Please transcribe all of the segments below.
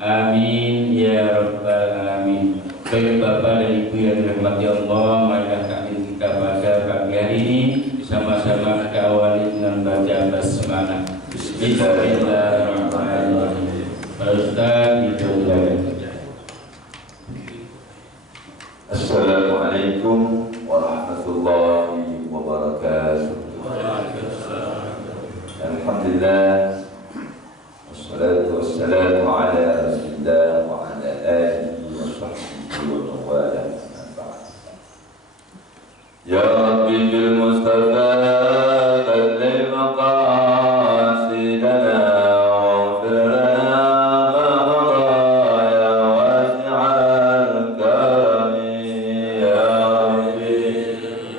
Amin ya rabbal alamin. Baik Bapak dan Ibu yang dirahmati Allah, marilah kami kita pada pagi hari ini sama-sama kita awali dengan baca basmalah. Bismillahirrahmanirrahim. Pak Ustaz dipersilakan. Assalamualaikum warahmatullahi wabarakatuh. Alhamdulillah, wassalatu wassalamu ala rasulillah wa ala alihi wa sahbihi wa mawala. Ya Rabbi bil Mustafa balligh maqasidana waghfir lana ma madha ya wasi'al karami.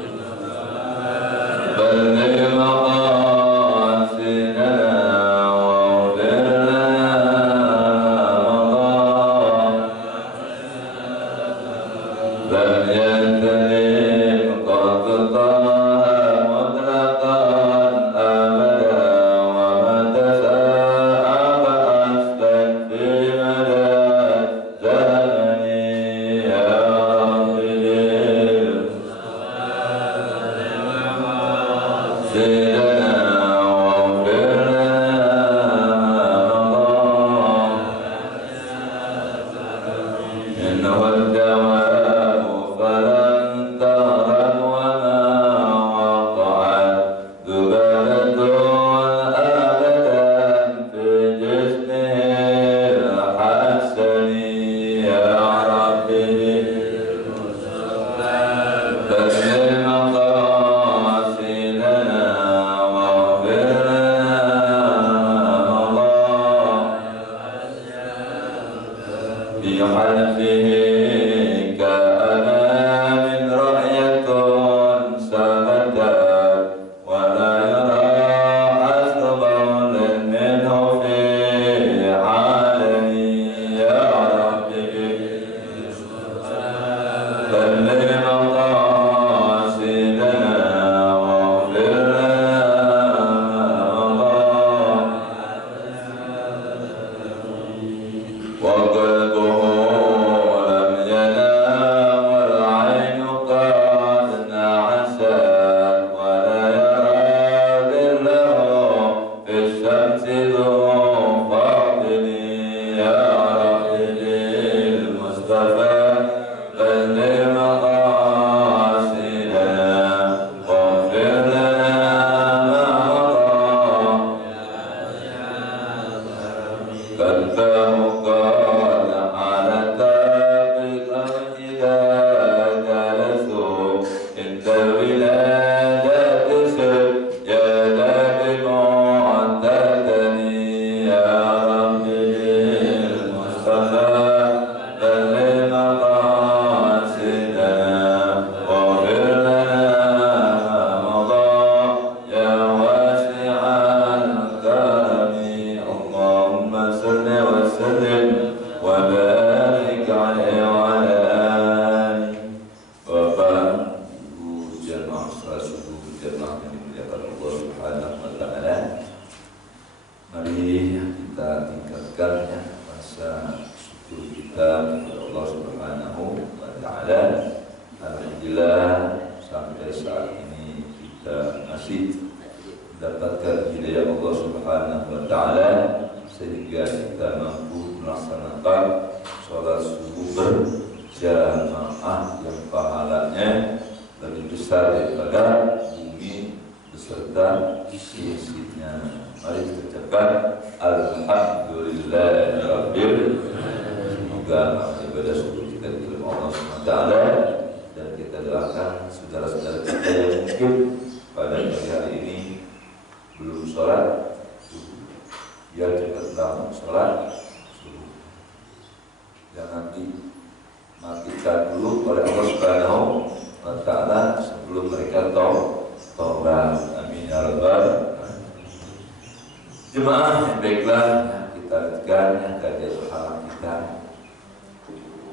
Ya Rabbi balligh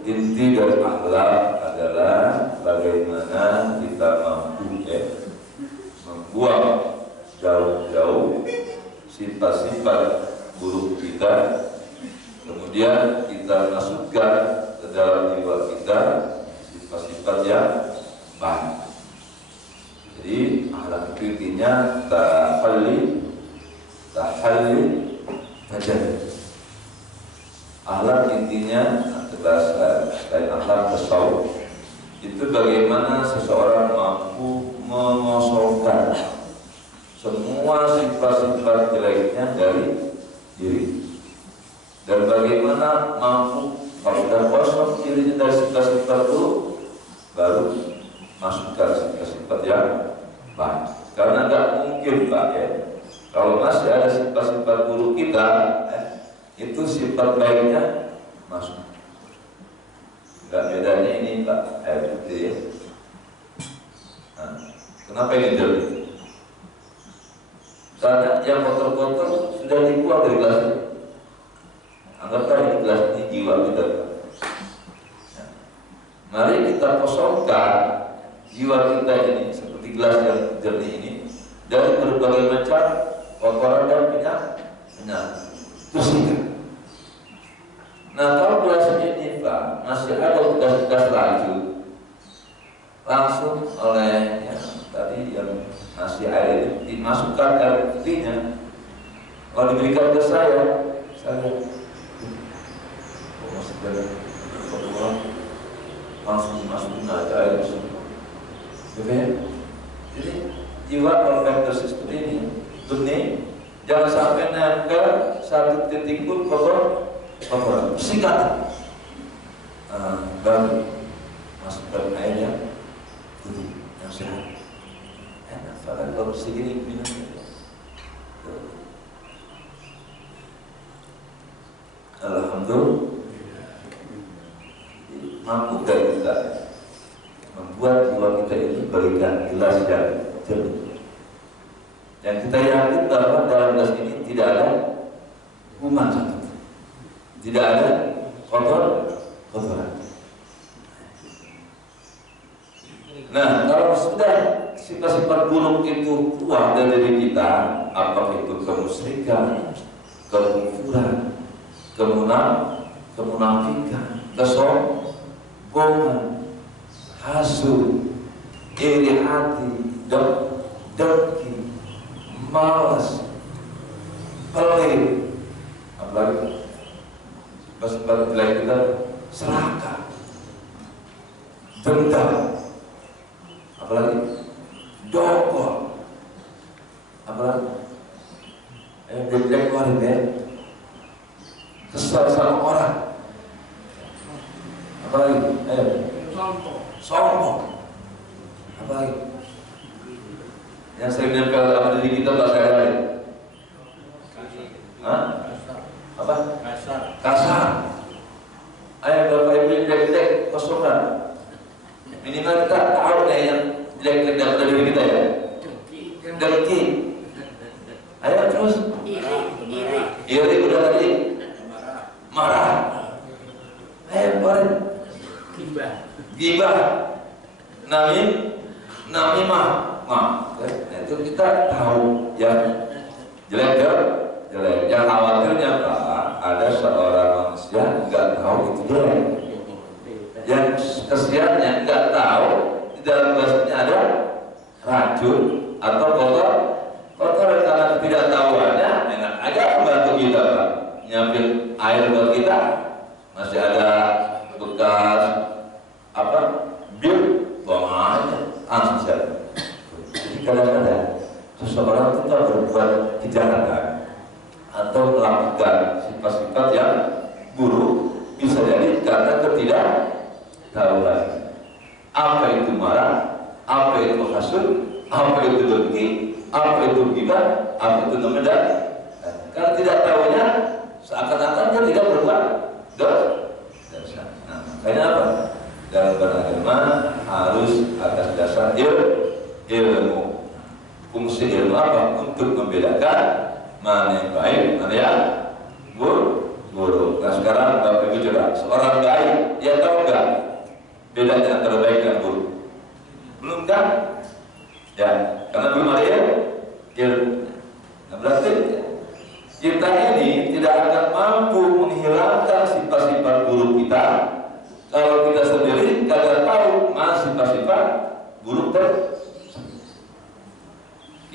Inti dari akhlak adalah bagaimana kita mampu membuang jauh-jauh sifat-sifat buruk kita, kemudian kemudian kita masukkan ke dalam jiwa kita sifat-sifat yang baik. Jadi akhlak itu intinya tahalli tajalli. Akhlak intinya bahasa selain akhlak tasawuf itu bagaimana seseorang mampu mengosongkan semua sifat-sifat jeleknya dari diri, dan bagaimana mampu kalau sudah kosong dirinya dari sifat-sifat itu baru masukkan sifat-sifat yang baik. Karena tidak mungkin Pak ya, kalau masih ada sifat-sifat buruk kita itu sifat baiknya masuk. Enggak bedanya ini Pak gitu ya. Nah, kenapa ini jadi? Karena yang kotor-kotor sudah dibuang dari gelasnya. Anggaplah ini gelas ini jiwa kita. Nah, mari kita kosongkan jiwa kita ini seperti gelas yang jernih ini dari berbagai macam kotoran dan penyakit. Bersihkan. Nah, kalau gelas ini Pak masih ada bekas-bekas racun, langsung oleh tadi yang nasi air itu dimasukkan air putihnya. Kalau diberikan ke saya langsung masukin aja air masuk. Jadi jiwa perfect seperti ini, benih jangan sampai nempel satu titik pun kotor. Bersihkan, baru masukkan airnya putih yang sehat. Enak, soalnya kalau bersih gini minumnya. Alhamdulillah, mampu dari kita membuat jiwa kita ini berikan gelas yang jernih. Yang kita yakin bahwa dalam gelas ini tidak ada kuman satu. Tidak ada kotoran. Nah, kalau sudah sifat-sifat buruk itu keluar dari diri kita, apakah itu kemusyrikan, kekufuran, kemunafikan, kesombongan, hasud, iri hati, dengki, malas, pelit, apalagi sifat jelek kita serakah, dendam, apalagi dongkol, apalagi jelek keluarin ya, kesal sama orang, apalagi sombong, apalagi yang sering nempel sama diri kita bahasa lain, apa? Kasar. Ayo Bapak Ibu jelek-jelek kosongan. Minimal kita tahu deh yang jelek-jelek dalam diri kita ya. Dengki. Ayo terus. Iri udah tadi. Marah. Ayo bareng. Gibah. Namimah. Nah, itu kita tahu yang jelek. Yang khawatirnya Pak, ada seorang manusia nggak tahu itu jelek. Yang kesiannya nggak tahu di dalam gelasnya ada racun atau kotor karena ketidaktahuannya enak aja membantu kita Pak, nyambil air buat kita masih ada bekas bir buang aja langsung saja. Jadi kadang-kadang seseorang itu berbuat kejahatan atau melakukan sifat-sifat yang buruk bisa jadi karena ketidaktahuan. Apa itu marah, apa itu hasud, apa itu dengki, apa itu ghibah, apa itu nemedar. Karena tidak tahunya seakan-akan dia tidak berbuat dosa. Nah, makanya apa? Dalam beragama harus atas dasar ilmu. Fungsi ilmu apa? Untuk membedakan mana yang baik, mana yang buruk. Nah sekarang Bapak Ibu coba, seorang baik, dia tahu nggak bedanya antara baik dan buruk? Belum kan? Ya, karena belum ada ilmu. Nah berarti kita ini tidak akan mampu menghilangkan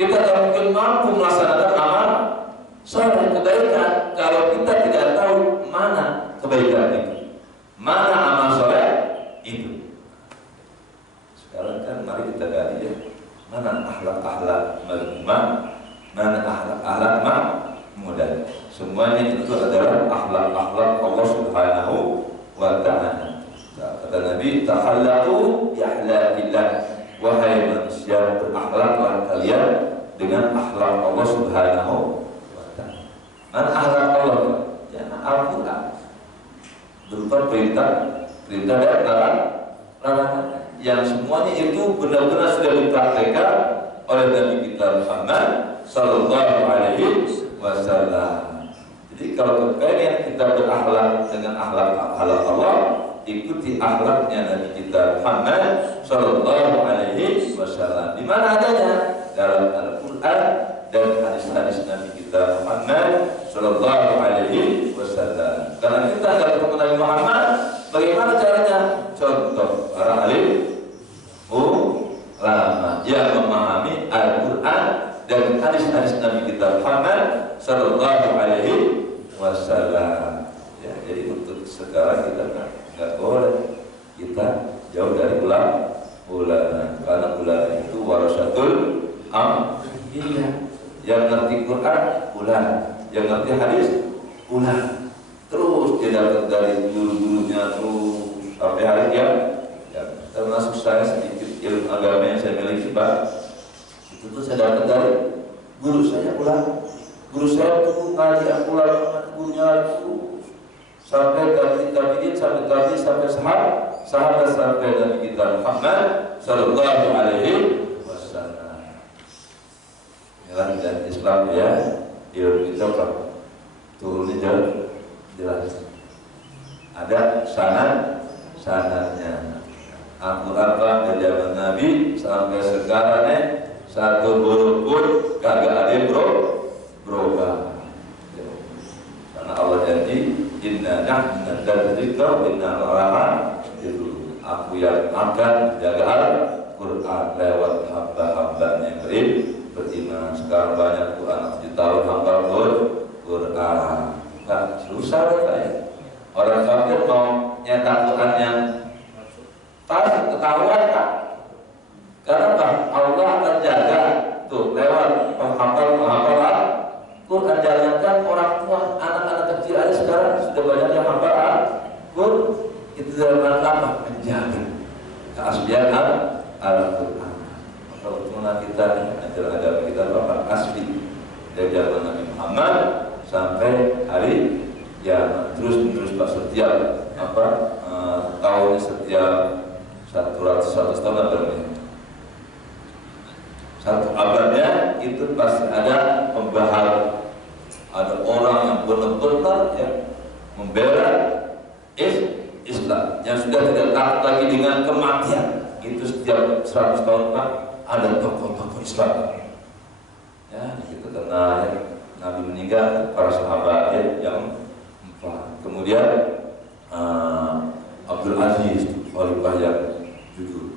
Kita tidak mungkin mampu melaksanakan amal soleh kebaikan kalau kita tidak tahu mana kebaikan itu, mana amal soleh itu. Sekarang kan mari kita gali ya, mana akhlak-akhlak mazmumah, mana akhlak-akhlak mahmudah. Semuanya itu adalah akhlak-akhlak Allah Subhanahu wa Ta'ala. Kata Nabi, "Takhallaqu bi akhlaqillah." Wahai manusia, berakhlaklah kalian dengan akhlak Allah Subhanahu wa Ta'ala. Mana akhlak Allah? Ya, Al-Qur'an. Berupa perintah dan larangan. Yang semuanya itu benar-benar sudah dipraktekkan oleh Nabi kita Muhammad sallallahu alaihi wasallam. Jadi kalau kepengen kita berakhlak dengan akhlak Allah, ikuti akhlaknya Nabi kita Muhammad sallallahu alaihi wasallam. Di mana adanya? Dalam Al-Qur'an dan hadis-hadis Nabi kita Muhammad sallallahu alaihi wasallam. Karena kita tidak ketemu Nabi Muhammad, bagaimana caranya? Contoh para alim ulama yang memahami Al-Quran dan hadis-hadis Nabi kita Muhammad sallallahu alaihi wasallam. Ya, jadi untuk sekarang kita nggak boleh kita jauh dari ulama, karena ulama itu warasatul ambiyah. Yang ngerti Quran ulama, yang ngerti hadis ulama. Terus dia dapat dari guru-gurunya terus sampai hari dia. Termasuk saya sedikit ilmu agama yang saya miliki, Pak. Itu tuh saya dapat dari guru saya ulama. Guru saya tuh ngaji ulama, gurunya itu sampai tabi'in, sampai tabi'in, sampai sahabat sampai Nabi kita Muhammad sallallahu alaihi wasallam. Inilah dan Islam ya, ilmu itu Pak. Turunnya jelas. Ada sanadnya. Al-Quran dari zaman Nabi sampai sekarang satu huruf pun kagak ada berubah. Karena Allah janji, Inna nahnu nadzikra wa inna lahu. Aku yang akan jaga Al-Quran lewat hamba-hambanya yang beriman. Sekarang banyak Quran 7 tahun hamba Quran. Nah, susah ya. Orang kafir mau nyetak Quran yang pasti ketahuan Pak. Karena Pak, Allah akan jaga tuh lewat penghafal Quran. Jangankan orang tua, anak-anak kecil aja sekarang sudah banyak yang hafal Quran. Itu dalam apa? Menjaga keaslian Al-Quran. Kalau cuma kita ajar kita bapak asli dari zaman Nabi Muhammad sampai hari terus Pak setiap tahun setiap 100 tahun abadnya. Satu abadnya itu pasti ada pembahas, ada orang yang benar-benar ya membela Islam yang sudah tidak takut lagi dengan kematian. Itu setiap 100 tahun Pak ada tokoh-tokoh Islam. Ya, kita kenal ya, Nabi meninggal, para sahabat yang empat. Kemudian Abdul Aziz, khalifah yang jujur.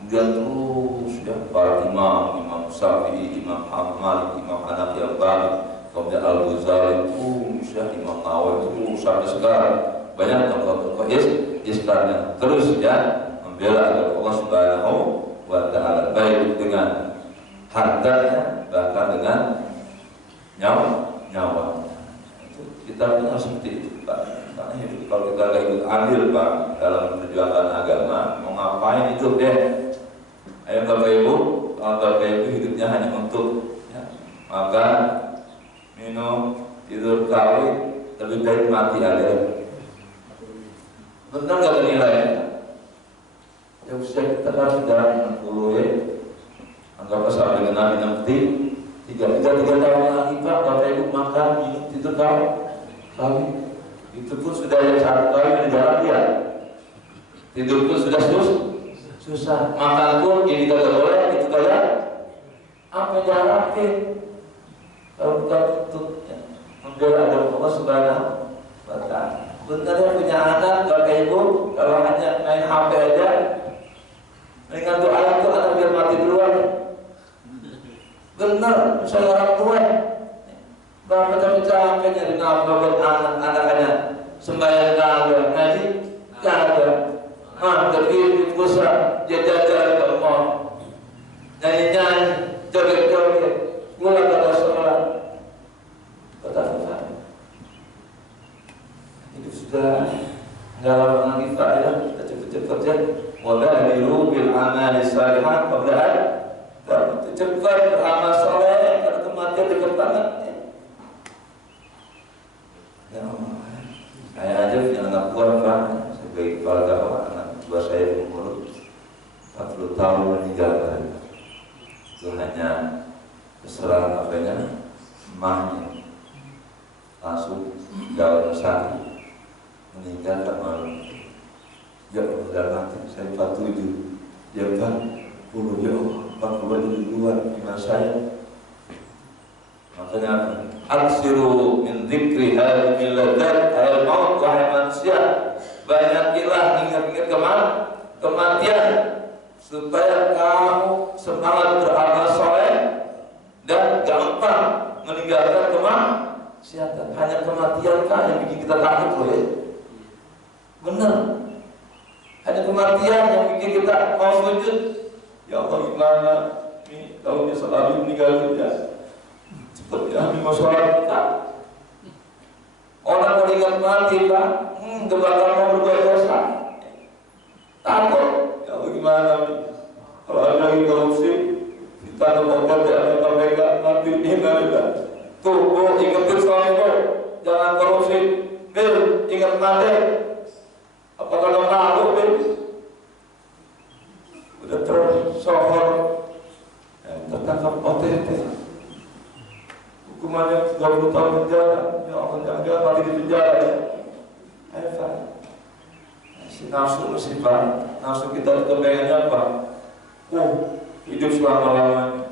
Kemudian terus ya para imam Syafi'i, Imam Ahmad, Imam Hanafi Al-Bani, kemudian Al-Ghazali, ya Imam Nawawi, sampai sekarang banyak tokoh-tokoh Islam yang terus ya membela agama Allah Subhanahu wa Ta'ala, baik dengan hartanya bahkan dengan nyawa. Itu kita pun harus seperti itu Pak. Karena kalau kita nggak ikut ambil Pak dalam perjuangan agama, mau ngapain hidup deh? Ayo Bapak Ibu, kalau Bapak Ibu hidupnya hanya untuk ya, makan, minum, tidur, kawin, lebih baik mati aja. Benar nggak bernilai? Ya usia kita kan sudah 60 ya, anggaplah sampai dengan Nabi nanti 3 tahun lagi Pak, Bapak Ibu makan, minum, tidur, kawin. Itu pun sudah yang satu kali di jalan dia. Tidur pun sudah susah. Makan pun ini kagak boleh, itu kagak. Apa jalanin? Kalau bukan untuk membela agama Allah Subhanahu wa Ta'ala. Benarnya punya anak, Bapak Ibu, kalau hanya main HP aja, dengan doa itu anak biar mati duluan. Benar benar, misalnya orang tua berapa capek-capek nyari nafkah buat anak-anaknya, sembahyang kagak, ngaji kagak, makan di pusat, jajan-jajan ke mall, nyanyi-nyanyi, joget-joget, pulang pada sholat, kata-kata. Hidup sudah nggak lama lagi Pak ya, kita cepet-cepet ya. Wabadiru bil amali salihat, cepat beramal soleh karena kematian dekat banget. Ya Allah, saya aja punya anak buah Pak, sebagai kepala dakwah, anak buah saya umur 40 tahun meninggal. Itu hanya kesalahan apanya, emahnya langsung dalam sakit meninggal tak malu. Ya Allah, dalam hati saya 47, ya kan, 10 ya Allah, 40 di luar iman saya. Makanya aksiru min dzikri hadhil ladzat ayat maut, wahai manusia, banyakilah ingat-ingat kematian supaya kamu semangat beramal soleh dan gampang meninggalkan kemaksiatan. Hanya kematian kan yang bikin kita takut loh ya. Benar. Hanya kematian yang bikin kita mau sujud. Ya Allah, gimana ini tahunnya selalu meninggal ya. Cepat ya, mau sholat kita. Orang mau ingat mati Pak, kebakar mau berbuat dosa, takut. Ya Allah, gimana nih? Kalau ada lagi korupsi, kita obat ya, ada KPK, mati ini tuh, ingetin suamimu, jangan korupsi. Bil, ingat mati. Apakah kamu tahu, Bil? Udah tersohor, tertangkap OTT. Hukumannya 20 tahun penjara. Ya Allah, jangan mati di penjara ya. Ayo Pak, si nafsu mesti Pak, nafsu kita itu pengennya apa? Hidup selama-lamanya,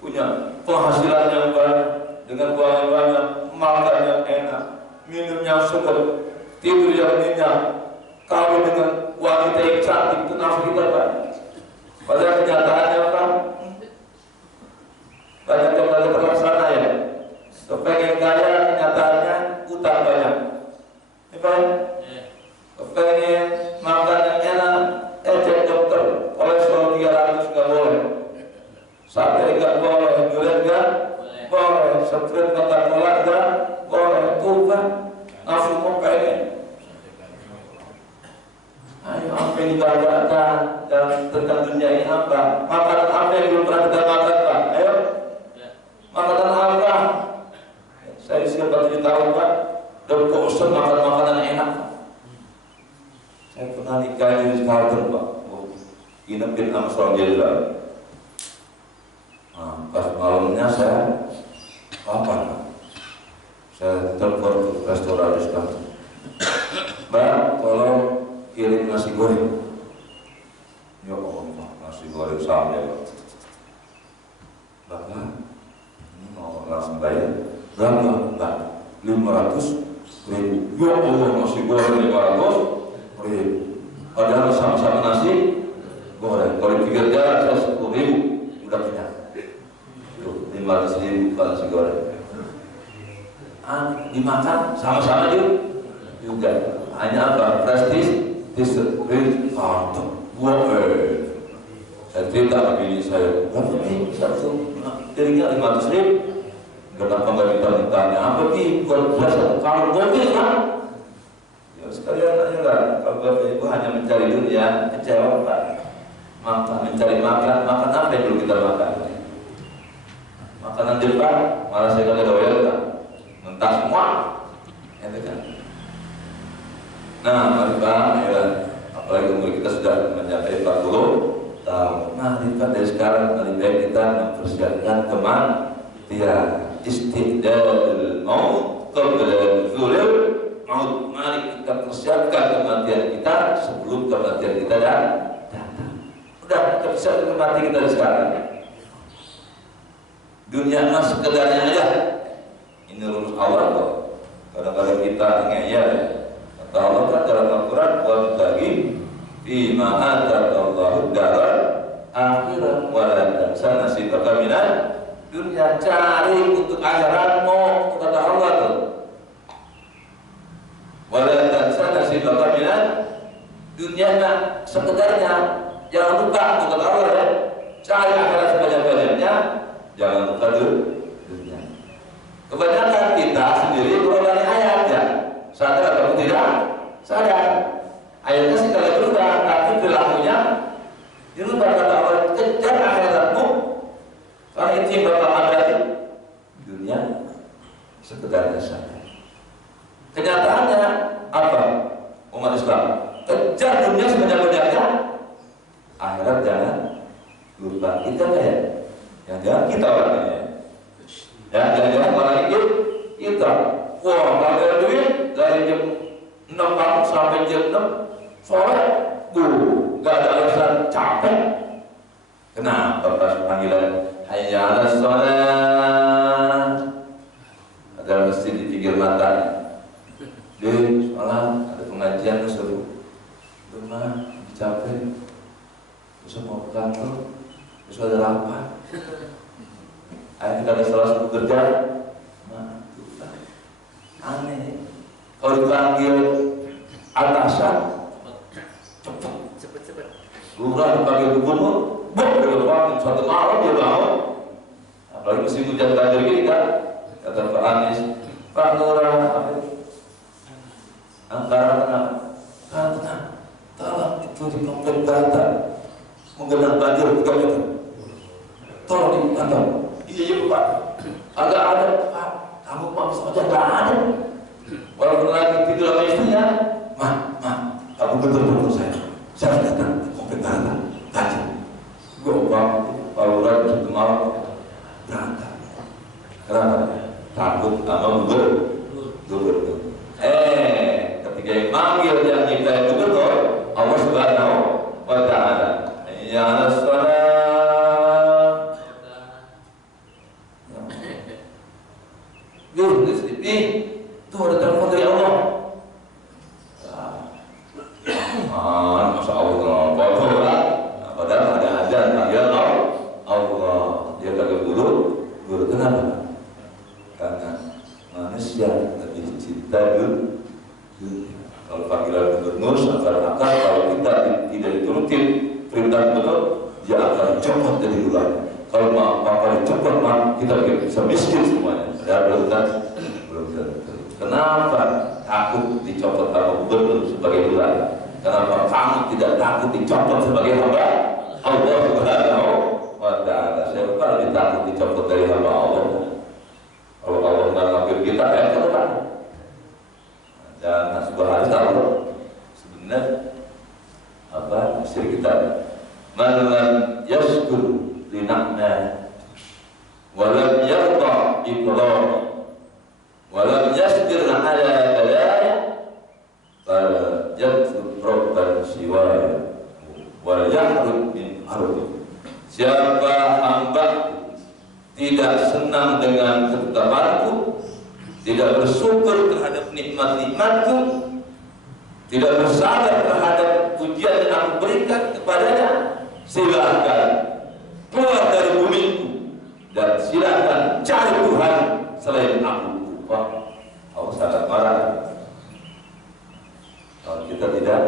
punya penghasilan yang banyak, dengan uang yang banyak, makan yang enak, minum yang segar, tidur yang nyenyak, kawin dengan wanita yang cantik. Itu nafsu kita Pak. Padahal kenyataannya Pak, banyak yang lagi terlaksana ya. Kepengen kaya, kenyataannya utang banyak. Ya Pak, kepengen makan yang enak, cek dokter, kolesterol 300 nggak boleh, sate nggak boleh, durian nggak boleh, stres Coca-Cola nggak boleh. Tuh Pak, nafsu mau pengen. Ayo, apa yang dibanggakan dan tentang dunia ini apa? Makanan apa yang belum pernah kita makan Pak? Ayo, makanan apa? Saya usia 47 tahun Pak, udah bosan makan makanan enak. Saya pernah nikah di Carlton Pak, nginepin Armstrong Jenderal. Nah, pas malamnya saya apa? Saya telepon ke restoran di Carlton. Mbak, tolong kirim nasi goreng. Ya Allah, nasi goreng sampai Pak. Bapak, ini mau langsung bayar berapa? Mbak, 500.000. Ya Allah, nasi goreng 500.000. Padahal sama-sama nasi goreng. Kalau dipikir jalan saya 10.000 udah kenyang. Tuh 500.000 nasi goreng. Dimakan sama-sama juga. Hanya apa? Prestis. Disebut kartu, saya cerita ke bini saya, berapa nih satu, jadinya 500.000, kenapa nggak ditanya apa nih, buat satu kalau mobil kan? Ya sekalian aja lah, kalau bapak ibu hanya mencari dunia, kecewa Pak. Mencari makan apa yang perlu kita makan? Makanan Jepang, malah saya kagak doyan Pak, mentah semua, itu kan. Nah, mari Pak, ya, apalagi umur kita sudah mencapai 40 tahun. Nah, dari sekarang lebih baik kita mempersiapkan kematian. Istidadul maut qabla nuzulil maut. Mari kita persiapkan kematian kita sebelum kematian kita datang. Udah, kita persiapkan kematian kita sekarang. Dunia mah sekedarnya aja. Ini rumus Allah kok. Kadang-kadang kita ngeyel ya. Allah kan dalam Al-Quran wabtaghi fima ataka Allahu daral akhirah wa la tansa nasibaka minad dunia, cari untuk akhiratmu, kata Allah tuh. Wala tansa nasibaka minad dunia, sekedarnya jangan lupa, kata Allah ya, cari akhirat sebanyak-banyaknya, jangan lupa dunia. Kebanyakan kita sendiri berulang ayat ya, sadar atau tidak sadar. Ayatnya sih kalau berubah, tapi perilakunya dirubah. Kata Allah, kejar akhiratmu, karena itu yang bakal ada di dunia sekedarnya saja. Kenyataannya apa? Umat Islam kejar dunia sebanyak-banyaknya, akhirat jangan lupa. Kita kayak yang jangan kita orangnya ya, jangan orang itu kita. Wah, kalau ada duit dari jam 6 pagi sampai jam 6 sore, gak ada alasan capek. Kenapa pas panggilan hayya 'alas shalah ada masjid di pinggir mata? Deh, sholat, ada pengajian seru. Rumah, capek. Bisa mau ke kantor, bisa ada rapat. Ayo kita ada salah satu kerja. Aneh. Kalau dipanggil atasan, cepet. Lurah dipanggil gubernur, dia satu malam dia bangun. Apalagi musim hujan banjir gini kan, kata Pak Anies, Pak Lurah, Angkara tenang, tolong itu di komplek Barata menggenang banjir 3 meter, tolong dipantau. Iya Pak, agak ada Pak, kamu mau saja nggak ada. Walaupun lagi tidur sama istrinya, kamu betul saya datang ke komplek Barata tadi. Gue Pak Lurah satu malam berangkat. Kenapa? Takut sama gubernur. Ketika yang manggil yang kita itu betul, Allah Subhanahu wa Ta'ala, ya 'alas shalah. Tuh ada telepon dari Allah. Masa Allah padahal ada azan panggil Allah. Dia kagak guru kenapa? Karena manusia lebih cinta dunia. Kalau panggilan gubernur seakan-akan kalau kita tidak diturutin perintah gubernur, dia akan copot dari luar. Kalau apa dicopot, kita bisa miskin semuanya. Belum tentu. Kenapa takut dicopot sama gubernur sebagai luar? Kenapa kamu tidak takut dicopot sebagai hamba Allah Subhanahu wa Ta'ala? Saya lebih takut dicopot dari hamba Allah. Kalau Allah nggak ngambil kita, kalau kan. Dan sebuah hadis tahu sebenarnya apa istri kita, man lam yashkur li ni'mah wa lam yarda bi qada'i wa lam yasbir 'ala balaya fala yatruku rabban siwaya wa yahrud min ardi. Siapa hamba tidak senang dengan ketetapanku, tidak bersyukur terhadap nikmat-nikmatku, tidak bersabar terhadap ujian yang aku berikan kepadanya, silakan keluar dari bumiku dan silakan cari Tuhan selain aku. Wah, Allah sangat marah kalau kita tidak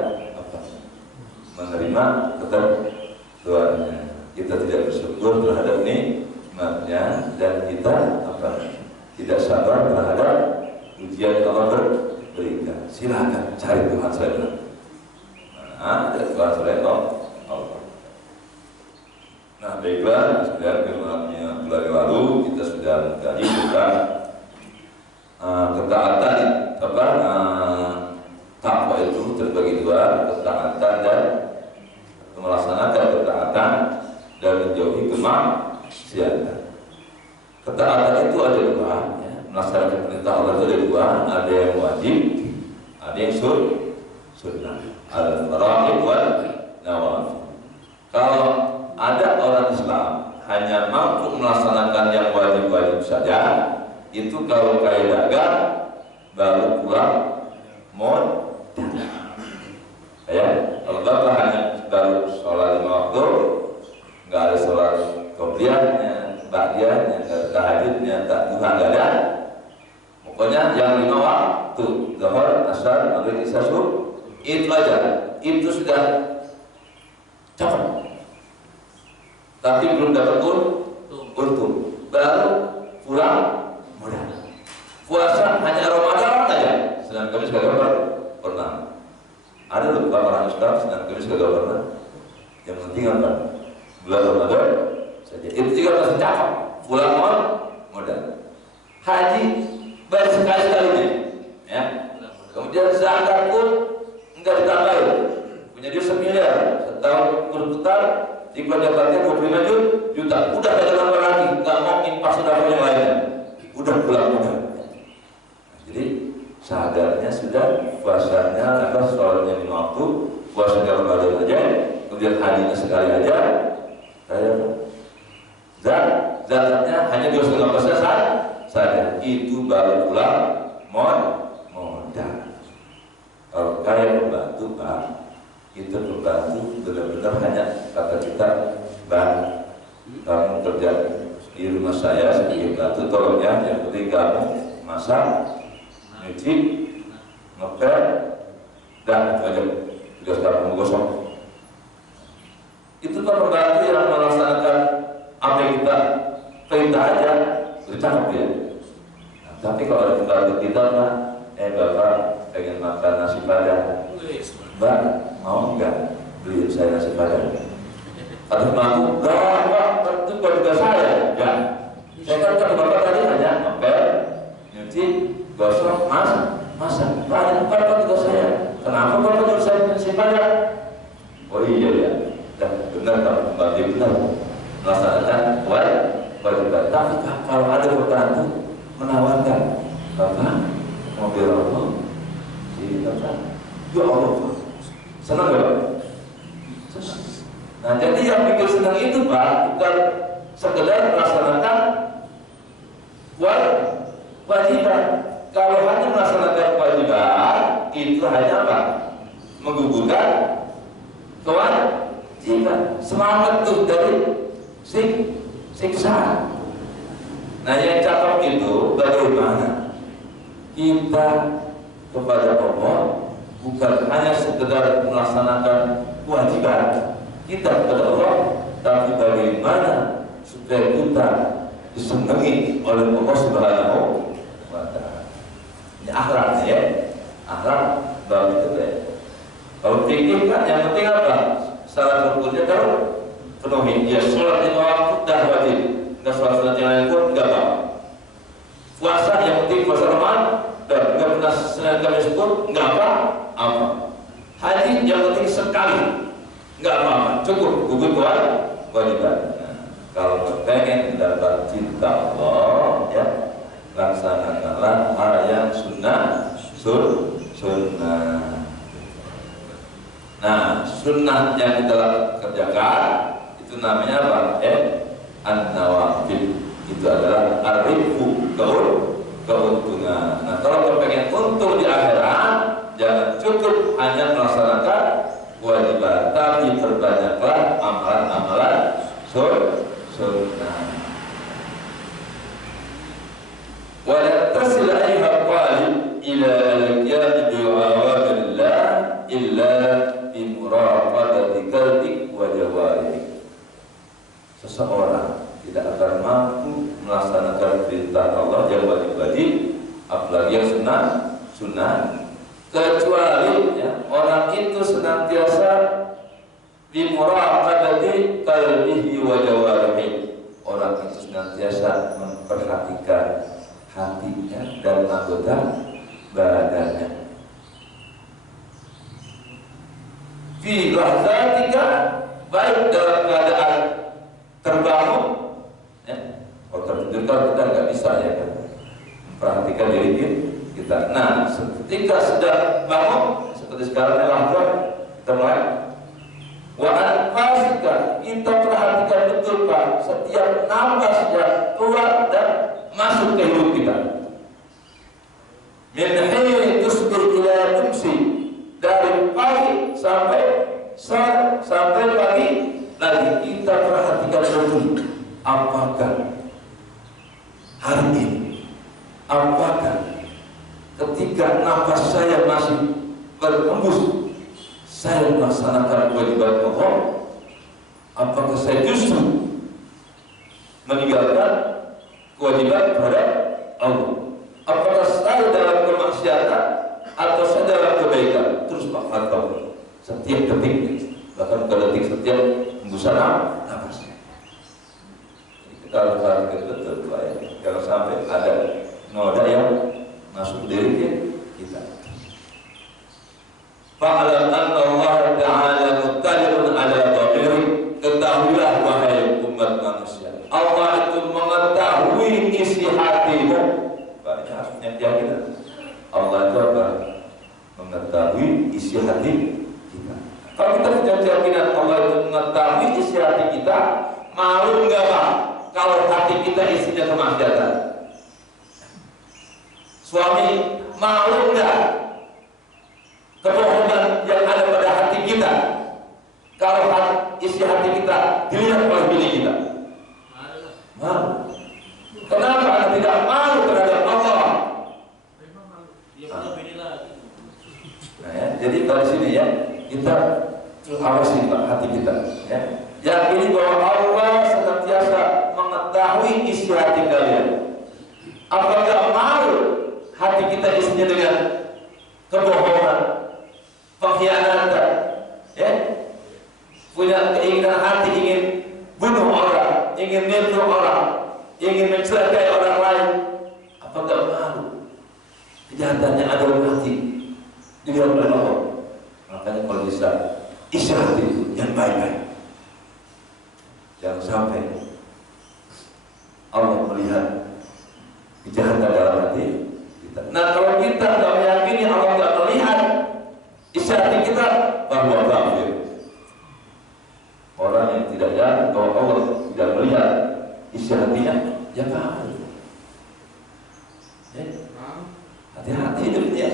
menerima ketentuannya, kita tidak bersyukur terhadap nikmatnya, dan kita tidak sabar terhadap ujian yang Allah berikan. Silakan cari Tuhan selain ada Tuhan selain Allah. Nah, baiklah, sudah firman-Nya bulan lalu kita sudah mengkaji tentang ketaatan. Takwa itu terbagi dua, ketaatan dan melaksanakan ketaatan dan menjauhi kemaksiatan. Ketaatan itu ada dua, ya. Melaksanakan perintah Allah itu ada dua, ada yang wajib, ada yang sunnah. Al-fara'id wal nawafil. Kalau ada orang Islam hanya mampu melaksanakan yang wajib-wajib saja, itu kalau kayak dagang baru pulang modal. Ya, kalau bapak hanya baru sholat 5 waktu, nggak ada sholat qobliyahnya, ba'diyahnya, nggak asar, maghrib, isya, subuh. Itu aja. Itu sudah cocok. Tapi belum dapat untung. Baru pulang modal. Puasa hanya Ramadan aja. Senin Kamis kagak pernah. Ada lupa orang Islam Senin Kamis kagak pernah. Yang penting apa? Bulan Ramadan saja. Itu juga masih cakep. Pulang modal. Haji baru sekali-sekalinya, ya. Kemudian zakat pun enggak ditambahin. Punya dia 1 miliar, setahun berputar, jika dapatnya 25 juta, udah gak ada nambah lagi, nggak mau impas sudah yang lainnya, udah pulang modal. Jadi sadarnya sudah puasanya apa soalnya 5 waktu, puasanya Ramadan aja, kemudian hajinya sekali aja, zakatnya hanya 2,5% saja, itu baru pulang modal. Kalau kaya pembantu Pak, itu pembantu benar-benar hanya kata kita, Bang, kamu kerja di rumah saya sebagai pembantu, tolong ya, yang penting kamu masak, nyuci, ngepel, dan itu aja, tugas kamu gosong. Itu kan pembantu yang melaksanakan apa yang kita perintah aja, bercakap dia. Nah, tapi kalau ada pembantu kita, Pak, Bapak pengen makan nasi padang, Mbak mau nggak beliin saya nasi padang? Atau mau? Pak, itu bukan tugas saya. Ya, saya kan kata Bapak tadi hanya ngepel, nyuci, gosok, masak. Pak, tugas saya. Kenapa Bapak harus saya nasi padang? Oh iya ya, dan benar Pak, pembantu benar melaksanakan kewajiban. Tapi kalau ada pembantu menawarkan, Bapak mobil apa? Jadi Bapak, ya Allah, senang gak Pak? Nah, jadi yang bikin senang itu Pak, bukan sekedar melaksanakan kewajiban. Kalau hanya melaksanakan kewajiban, itu hanya apa? Menggugurkan kewajiban. Semangat tuh dari siksa. Nah, yang cakap itu bagaimana kita kepada Allah bukan hanya sekedar melaksanakan kewajiban kita kepada Allah, tapi bagaimana supaya kita disenangi oleh Allah Subhanahu wa Ta'ala. Ini akhlaknya ya, akhlak baru itu ya. Kalau fikih kan yang penting apa? Syarat rukunnya kalau penuhi, ya sholat 5 waktu dah wajib, nggak sholat yang lain pun nggak apa. Puasa yang penting puasa Ramadan dan nggak pernah Senin Kamis pun nggak apa. Haji yang penting sekali, nggak apa-apa, cukup gugur kewajiban. Nah, kalau pengen dapat cinta Allah, ya laksanakanlah hal yang sunnah. Nah, sunnah yang kita kerjakan itu namanya apa? An-nawafil. Itu adalah ar-ribhu, keuntungan. Nah, kalau pengen untung di akhirat, jangan cukup hanya melaksanakan kewajiban, tapi perbanyaklah amalan-amalan sunnah. Wa la tasil ayyuha qalib ila al-qiyam bi awamirillah illa bi muraqabati qalbik wa jawarihik. Seseorang tidak akan mampu melaksanakan perintah Allah yang wajib-wajib, apalagi yang sunnah, kecuali ya, orang itu senantiasa bimuraqabati qalbihi wa jawarihi. Orang itu senantiasa memperhatikan hatinya dan anggota badannya. Fi lahzatika, baik dalam keadaan terbangun, ya. Kalau tertidur kan kita nggak bisa ya kan, perhatikan diri kita. Nah, ketika sudah bangun seperti sekarang lahzat, kita mulai anfasika, kita perhatikan betul Pak setiap nafas yang keluar dan masuk ke hidup kita. Min hayri tusbih ila tumsi, dari pagi sampai sore sampai pagi lagi kita perhatikan betul apakah hari ini, apakah ketika ketika nafas saya masih berhembus, saya melaksanakan kewajiban Allah, apakah saya justru meninggalkan kewajiban kepada Allah? Apakah saya dalam kemaksiatan atau saya dalam kebaikan? Terus Pak Fatwa setiap detik, bahkan ke detik setiap hembusan nafas. Jadi kita harus perhatikan betul Pak ya, jangan sampai ada noda yang masuk diri kita. Fa'alam anna Allah Ta'ala muttali'un ala dhamiri. Ketahuilah wahai umat manusia, Allah itu mengetahui isi hatimu. Banyak harusnya kita. Allah itu apa? Mengetahui isi hati kita. Kalau kita punya keyakinan Allah itu mengetahui isi hati kita, malu nggak Pak kalau hati kita isinya kemaksiatan? Suami malu nggak kebohongan yang ada pada hati kita kalau isi hati kita dilihat oleh bini kita? Malu. Kenapa Anda tidak malu terhadap Allah? Nah, ya, jadi dari sini ya kita awasi hati kita ya. Yakini bahwa Allah senantiasa mengetahui isi hati kalian. Apakah malu hati kita isinya dengan kebohongan, pengkhianatan, ya, punya keinginan hati ingin bunuh orang, ingin nipu orang, ingin mencelakai orang lain? Apakah malu kejahatan yang ada dalam hati dilihat oleh Allah? Makanya kalau bisa isi hati itu yang baik-baik, jangan sampai Allah melihat kejahatan dalam hati kita. Nah, kalau kita tidak meyakini Allah tidak melihat isi hati kita, bahwa kafir. Orang yang tidak yakin bahwa Allah tidak melihat isi hatinya, ya kafir. Hati-hati hidupnya.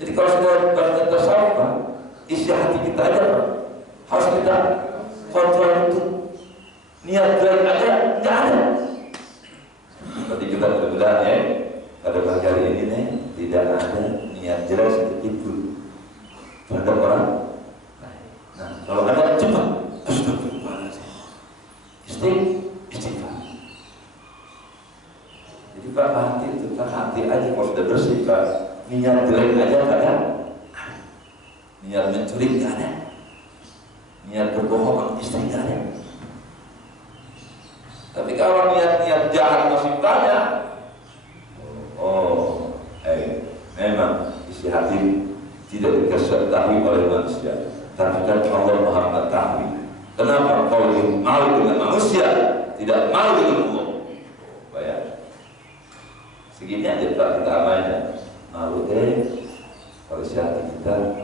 Jadi kalau sudah berkata tasawuf, isi hati kita aja harus kita kontrol itu. Niat jelek aja nggak ada. Seperti kita mudah-mudahan ya, pada pagi hari ini nih tidak ada niat jelek sedikit pun terhadap orang. Nah, kalau ada cepat, astagfirullahaladzim, istighfar. Jadi Pak hati itu kan hati aja kalau sudah bersih Pak, niat jelek aja nggak ada, niat mencuri nggak ada, niat berbohong istri nggak ada. Tapi kalau niat-niat jahat masih banyak, memang isi hati tidak diketahui oleh manusia. Tapi kan Allah Maha mengetahui. Kenapa kau malu dengan manusia, tidak malu dengan Allah? Bayar. Segini aja Pak kita amalnya. Malu kalau isi hati kita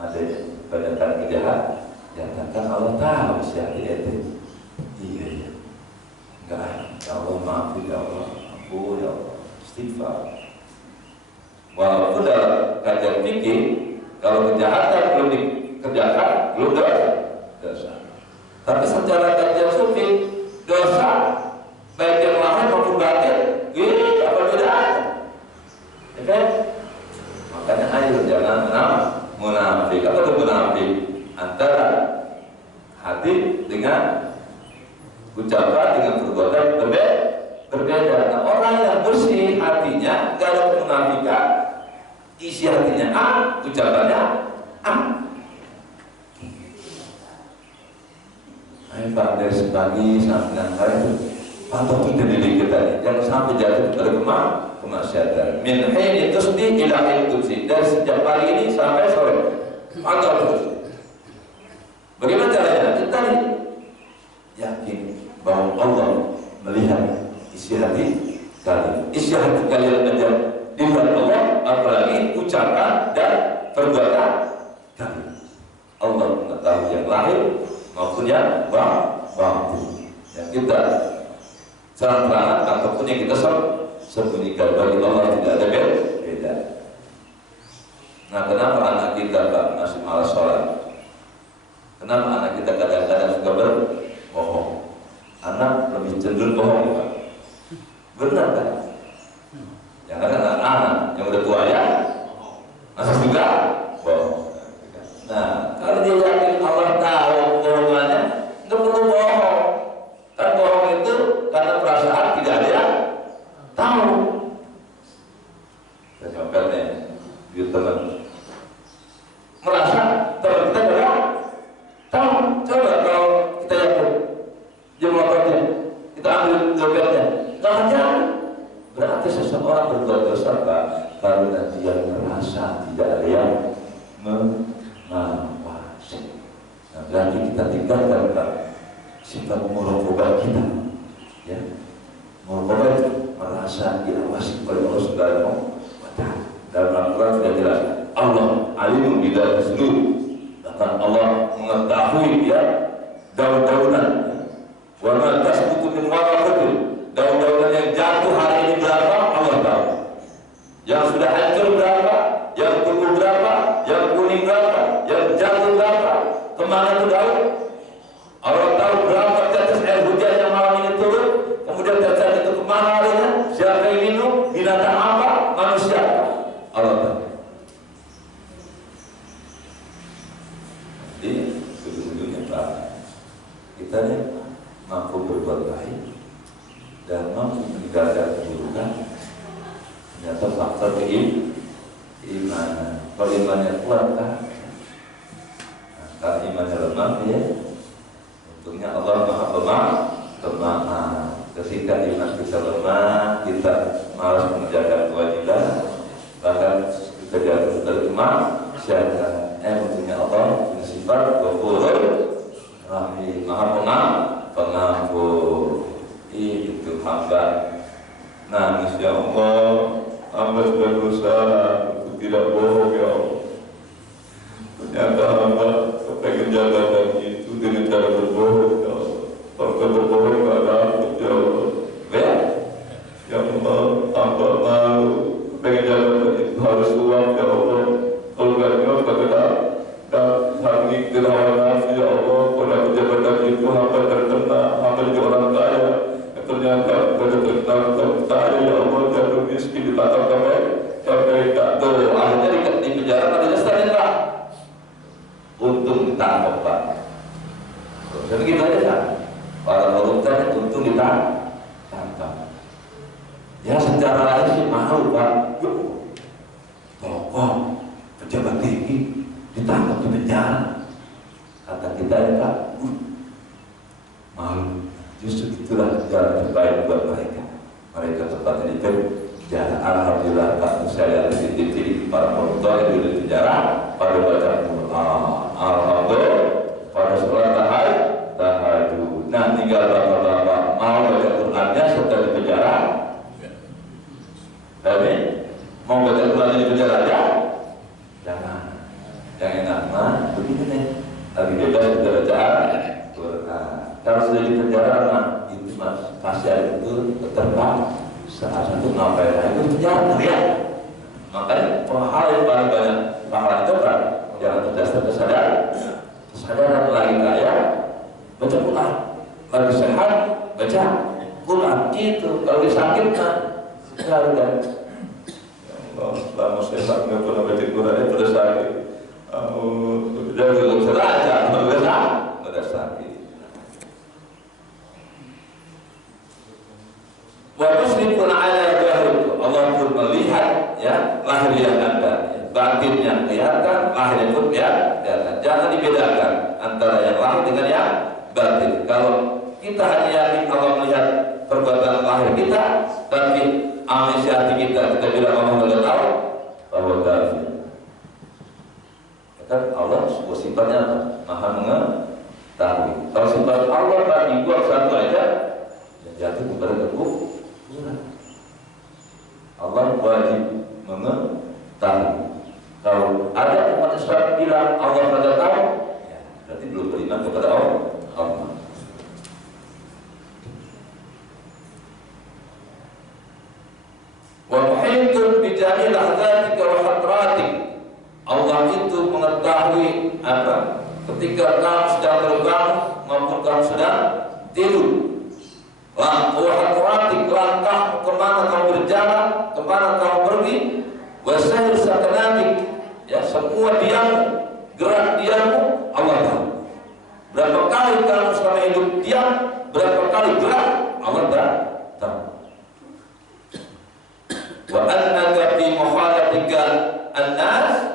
ada banyakkan kejahat, ya kan Allah tahu isi hati itu. Iya. Enggak, ya Allah maafin ya Allah, ampun ya Allah, istighfar. Walaupun dalam kajian fikih, kalau kejahatan belum dikerjakan, belum dosa. Tapi secara kajian sufi, dosa baik yang lahir maupun batin, apa bedanya? Ya kan? Makanya ayo jangan munafik. Apa itu munafik? Antara hati dengan ucapan dengan perbuatan berbeda. Nah, orang yang bersih hatinya, gak ada kemunafikan, isi hatinya A, ucapannya A. Ayo Pak, dari pagi sampai hari itu pantau kita diri kita, jangan sampai jatuh kepada kemaksiatan. Min hayni tusdi ila hayni tusdi, dari sejak pagi ini sampai sore, pantau terus. Bagaimana caranya? Kita yakin bahwa Allah melihat isi hati kalian. Isi hati kalian aja dilihat Allah, apalagi ucapan dan perbuatan kalian. Allah mengetahui yang lahir maupun yang batin. Yang kita terang-terangan ataupun yang kita sembunyikan, bagi Allah tidak ada beda. Nah, kenapa anak kita Pak masih malas sholat? Kenapa anak kita kadang-kadang suka berbohong? Anak lebih cenderung bohong Pak. Benar kan? Yang ada anak-anak yang udah tua ya mengawasi. Nah, berarti kita tinggalkan sifat muraqabah kita, ya. Muraqabah itu merasa diawasi oleh Allah Subhanahu wa Ta'ala. Dalam Al-Quran sudah jelas, Allah alimun bidzati sudur. Bahkan Allah mengetahui ya daun-daunan. Wa ma tasbutu min waraqatin. Daun-daunan yang jatuh hari ini berapa Allah tahu. Yang sudah hancur berapa, yang tumbuh berapa, yang kuning berapa, yang jatuh berapa, kemana itu daun? Allah tahu berapa tetes air hujan yang malam ini turun, kemudian tetes itu kemana larinya, siapa yang minum, binatang apa, manusia. Allah tahu. Jadi ujung-ujungnya Pak, kita ini mampu berbuat baik dan mampu meninggalkan keburukan. Ternyata faktor keimanan. Kalau imannya kuat kan, kalau imannya lemah ya, untungnya Allah Maha Pemaaf. Ketika iman kita lemah, kita malas mengerjakan kewajiban, bahkan kita jatuh dari iman, untungnya Allah punya sifat Ghafurur Rahim, Maha Pengampun. Itu hamba nangis, ya Allah, hamba sudah berusaha untuk tidak bohong, ya Allah. Ternyata hamba pengen jabatan itu dengan cara berbohong, ya Allah. Kalau berbohong gak dapat, ya Allah. Ya Allah, hamba malu pengen jabatan itu harus uang, ya Allah. Kalau gak nyok, gak dan hangi hawa nafsu, ya Allah. Kalau jabatan itu hamba terkena, hamba jadi orang kaya. Ternyata pada terkenal kaya, ya Allah, jatuh miskin, ditangkap KPK. Tuh, akhirnya di penjara pada dasarnya Pak. Untung ditangkap Pak. Jadi gitu aja kan. Para koruptor untung ditangkap. Ya secara lain sih malu Pak. Tokoh pejabat tinggi ditangkap di penjara. Kata kita ya Pak, malu. Justru itulah jalan terbaik buat mereka. Mereka tempatnya di penjara. Alhamdulillah Pak, saya titik-titik para koruptor yang di penjara pada baca Quran. Alhamdulillah pada sholat tahajud. Nah, tinggal bapak-bapak mau baca Qurannya setelah di penjara. Tapi mau baca Qurannya di penjara aja? Jangan. Yang enak mah begini nih. Lagi bebas kita baca Quran. Kalau sudah di penjara mah itu mas kasihan itu terbang saat satu ngapain itu penjara ya. Makanya hal yang paling banyak pahala itu kan jangan berdasar kesadaran lagi kaya baca Quran, lagi sehat baca Quran itu. Kalau disakit kan ya udah. Allah, selama sehat nggak pernah baca Quran itu udah sakit. Udah belum seraja, udah sakit. Wa musyrikun ala jahil. Allah pun melihat ya lahiriah Anda, batinnya kelihatan, lahirnya pun ya kelihatan. Jangan dibedakan antara yang lahir dengan yang batin. Kalau kita hanya yakin Allah melihat perbuatan lahir kita, tapi amnesia hati kita bilang Allah tidak tahu, bahwa kafir. Kan Allah sebuah sifatnya apa? Maha mengetahui. Kalau sifat Allah tak dibuat satu aja, jatuh kepada kekufuran. Allah wajib mengetahui. Kalau ada umat Islam bilang Allah tidak tahu, ya, berarti belum beriman kepada Allah. Wa muhitun bi jami' lahzatika wa hatratik. Allah itu mengetahui apa? Ketika kamu sedang terbang maupun kamu sedang tidur. Langkah kemana kamu berjalan, kemana kamu pergi, wasahir sakanatik, ya semua diammu, gerak diammu Allah tahu. Berapa kali kamu selama hidup diam, berapa kali gerak Allah tahu. Wa annaka fi muhalatika an-nas,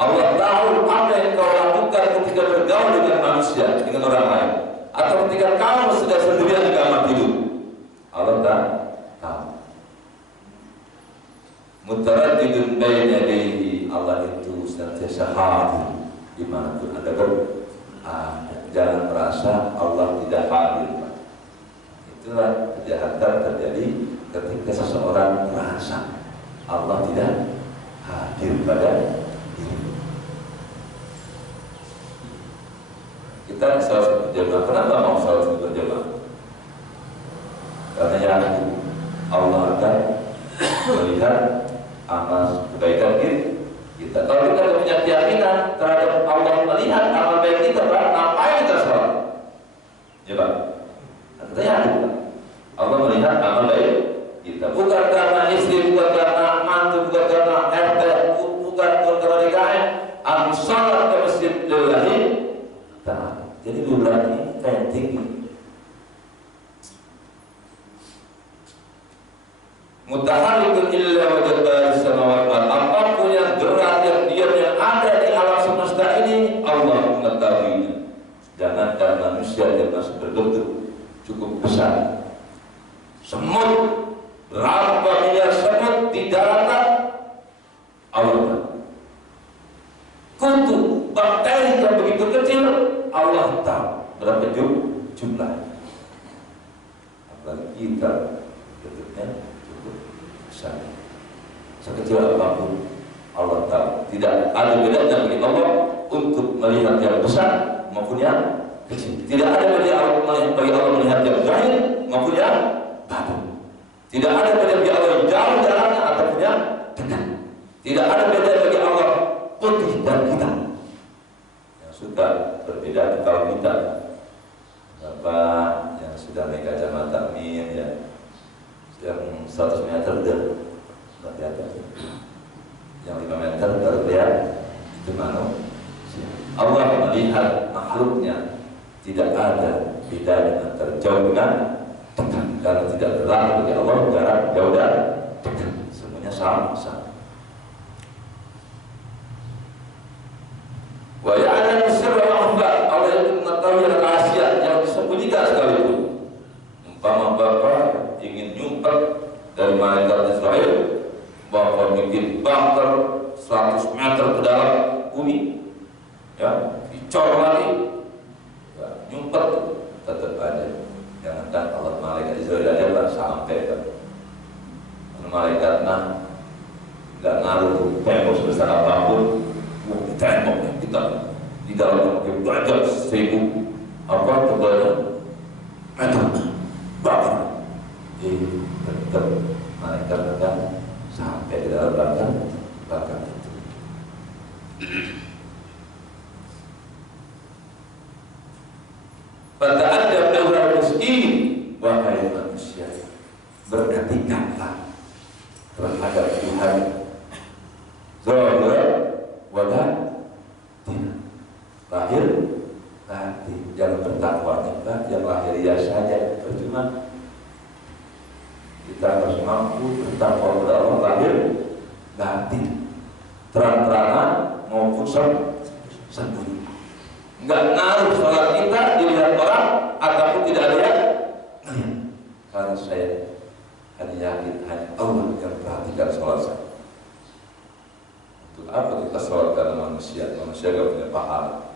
Allah tahu apa yang kau lakukan ketika bergaul dengan manusia, dengan orang lain, atau ketika kamu sudah sendirian di kamar tidur. Allah tahu. Mutaraddidun baina yadayhi, Allah itu sedang senantiasa hadir dimanapun Anda berada. Jangan merasa Allah tidak hadir. Itulah kejahatan terjadi ketika seseorang merasa Allah tidak hadir pada diri. Kita salat berjamaah. Kenapa mau salat berjamaah? Karena yakin Allah akan melihat amal kebaikan kita. Kalau kita punya keyakinan terhadap Allah melihat amal baik kita, ngapain kita salat? Coba, kita yakin Allah melihat amal baik kita. Bukan karena istri, bukan karena mantu, bukan karena RT, bukan karena DKM. Aku salat ke masjid lillahi ta'ala. Jadi berarti kayak tinggi. Mutaharrikun illa wajadna as-samawati wal ardh. Apapun yang gerak, yang diam, yang ada di alam semesta ini, Allah mengetahuinya. Jangankan manusia yang masih berbentuk cukup besar. Semut, berapa miliar semut di daratan, Allah. Kutu, bakteri yang begitu kecil, Allah tahu berapa jumlah. Apalagi kita bentuknya cukup besar. Sekecil apapun Allah tahu. Tidak ada bedanya bagi Allah untuk melihat yang besar maupun yang kecil. Tidak ada bagi Allah melihat yang zahir maupun yang batin. Tidak ada beda bagi Allah yang jauh jaraknya ataupun yang dekat. Tidak ada beda bagi Allah putih dan hitam. Yang suka berbeda kalau kita Bapak yang sudah naik kacamata min ya, yang 100 meter udah kelihatan, yang 5 meter baru kelihatan itu manusia. Allah melihat makhluknya tidak ada bedanya antara jauh dengan dekat, karena tidak berlaku bagi Allah jarak jauh dan dekat, semuanya sama. Wa ya'lamu sirra wa akhfa. Allah itu mengetahui rahasia yang disembunyikan sekalipun. Umpama Bapak ingin nyumpet dari malaikat Israel bahwa bikin bunker 100 meter ke dalam bumi, ya, dicor lagi, ya, nyumpet tetap ada. Jangankan Allah malaikat Israel aja nggak sampai kan. Malaikat nggak ngaruh tembok sebesar apapun. Tembok yang kita di dalam belajar 1000 tebalnya meter bahkan tetap malaikat akan sampai ke dalam bahkan itu. Pada ada orang miskin, wahai manusia, berketinggalan terhadap Tuhan. Zahir wadah tidak lahir nanti jangan bertakwa yang lahiriah saja percuma. Kita harus mampu bertakwa kepada Allah lahir nanti terang-terangan maupun sembunyi. Enggak ngaruh sholat kita dilihat orang ataupun tidak ada yang melihat, karena saya hanya yakin hanya Allah yang perhatikan sholat saya. Apa kita sholat karena manusia? Manusia gak punya pahala.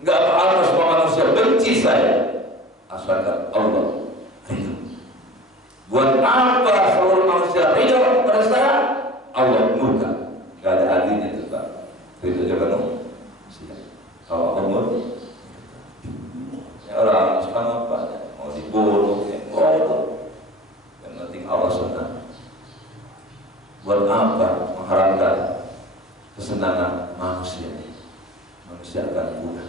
Gak apa-apa semua manusia benci saya, asalkan Allah ridho. Buat apa seluruh manusia ridho kepada saya? Allah murka. Gak ada artinya itu Pak. Ridho juga dong. Kalau Allah murka, ya orang sekarang apa? Mau dibunuh, yang penting Allah senang. Buat apa mengharapkan kesenangan manusia? Manusia akan punah.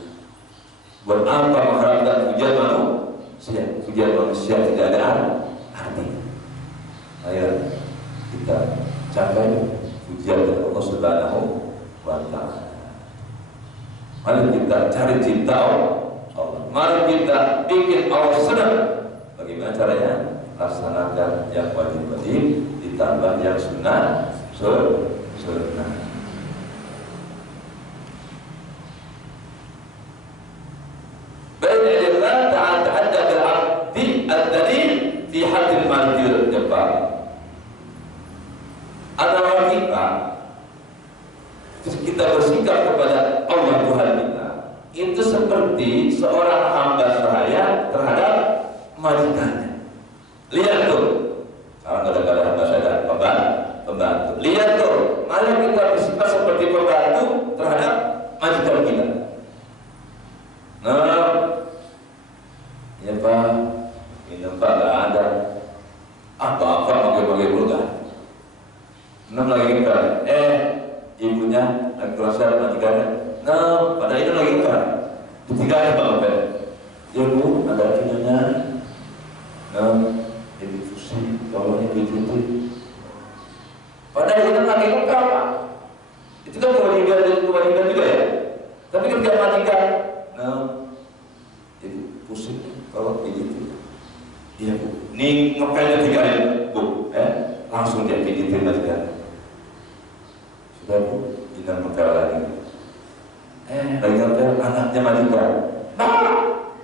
Buat apa mengharapkan pujian manusia? Pujian manusia tidak ada artinya. Ayo kita capai pujian dari Allah Subhanahu wa Ta'ala. Mari kita cari cinta Allah. Mari kita bikin Allah senang. Bagaimana caranya? Laksanakan yang wajib-wajib ditambah yang sunnah. Bainillah ta'adda bil-'abdi ad-dalil fi hadil marjil jabbar. Ada wanita kita bersikap kepada Allah Tuhan kita itu seperti seorang hamba sahaya terhadap majikannya. Lihat tuh, kalau kadang-kadang hamba sahaya pembantu. Lihat tuh, malah kita bersikap seperti pembantu terhadap majikan kita. Nah, ya Pak, ini Pak nggak ada apa-apa pakai bulan. Enam lagi kan, ibunya lagi kerasa majikannya. Nah, pada itu lagi kan, ketiganya Pak, ya Bu, ada akhirnya. Nah, jadi pusing, tolongnya dicuti. Padahal itu lagi lengkap Pak. Itu kan kewajiban juga ya. Tapi ketika majikan, nah, jadi pusing, tolong begitu. Iya Bu, ini ngapain ketiganya Bu? Langsung dia pijitin majikan. Sudah Bu, jangan ngepel lagi. Lagi ngepel anaknya majikan.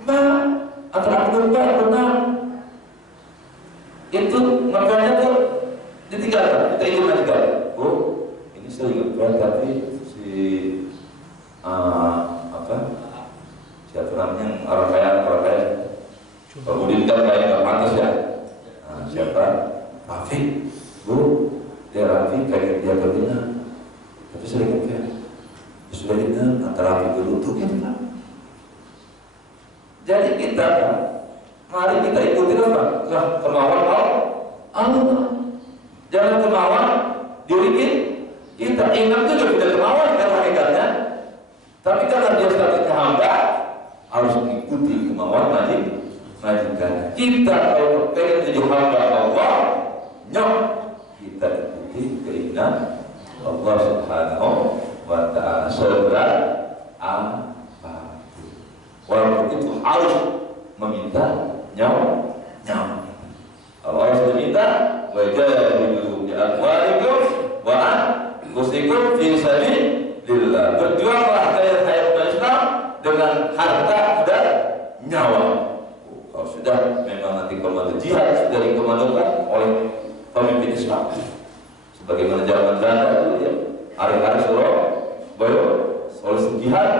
Mbak, antara aku ngepel benar. Itu ngepelnya tuh ditinggalkan, kita ingin majikan. Bu, ini saya ngepel tapi si siapa namanya orang kaya. Kemudian kan kayak nggak pantas ya. Nah, siapa? Rafi. Bu, dia Rafi kayak dia berbina. Tapi sering kayak sudah ini antara Rafi dulu tuh gitu kan. Jadi kita kan, mari kita ikuti apa? Kemauan Allah. Jangan kemauan diri kita. Ingat juga tidak kemauan kan hakikatnya. Tapi karena dia statusnya hamba, harus mengikuti kemauan majikan. Kita kalau pengen jadi hamba Allah, kita ikuti keinginan Allah Subhanahu wa Ta'ala seberat apa. Walaupun itu harus meminta nyawa. Allah sudah minta, wajahidu bi amwalikum wa anfusikum fi sabilillah. Berjuanglah kalian hayat Islam dengan harta dan nyawa. Kalau sudah memang nanti komando jihad sudah dikomandokan oleh pemimpin Islam. Sebagaimana zaman Belanda itu ya, hari-hari Surabaya oleh jihad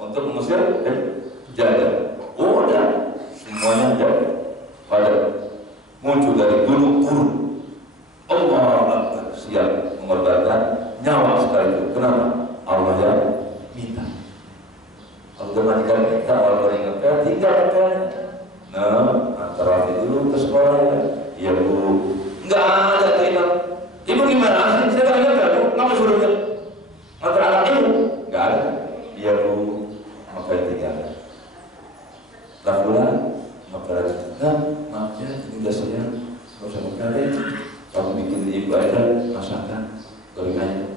untuk mengusir penjajah. Udah semuanya ada pada muncul dari gunung turun. Allah siap mengorbankan nyawa sekali itu. Kenapa? Allah yang minta. Allah majikan minta, Allah yang ngepel, tinggal ngepelnya. Nah, antara dulu ke sekolah ya. Iya Bu, nggak ada keinginan. Ibu gimana sih? Saya nggak ngepel Bu, nggak suruh antara anak ibu, nggak ada. Iya Bu, maka tinggal. Lakulah, maka nah, maaf ya, ini udah siang, nggak usah ngepel. Kamu bikin ibu aja masakan, gorengannya.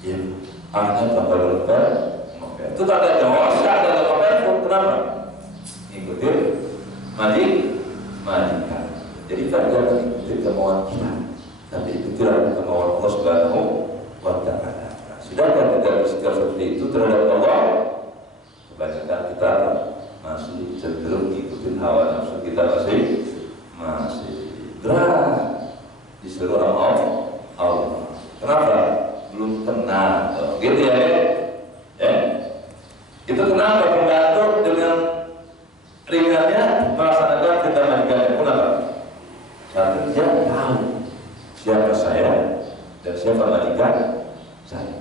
Iya Bu, akhirnya tambah ngepel. Itu tak ada jawab, tak ada ngepel pun kenapa? Ikutin majikan. Jadi tak jangan ikuti kemauan kita, tapi ikutilah kemauan Allah Subhanahu wa Ta'ala. Sedangkan kita bersikap seperti itu terhadap Allah, kebanyakan kita masih cenderung ikutin hawa nafsu kita, masih berat disuruh Allah. Kenapa? Belum tenang, gitu ya? Itu kenapa pembantu dengan ringannya melaksanakan kita majikan. Kenapa? Satu, dia tahu siapa saya dan siapa majikan saya.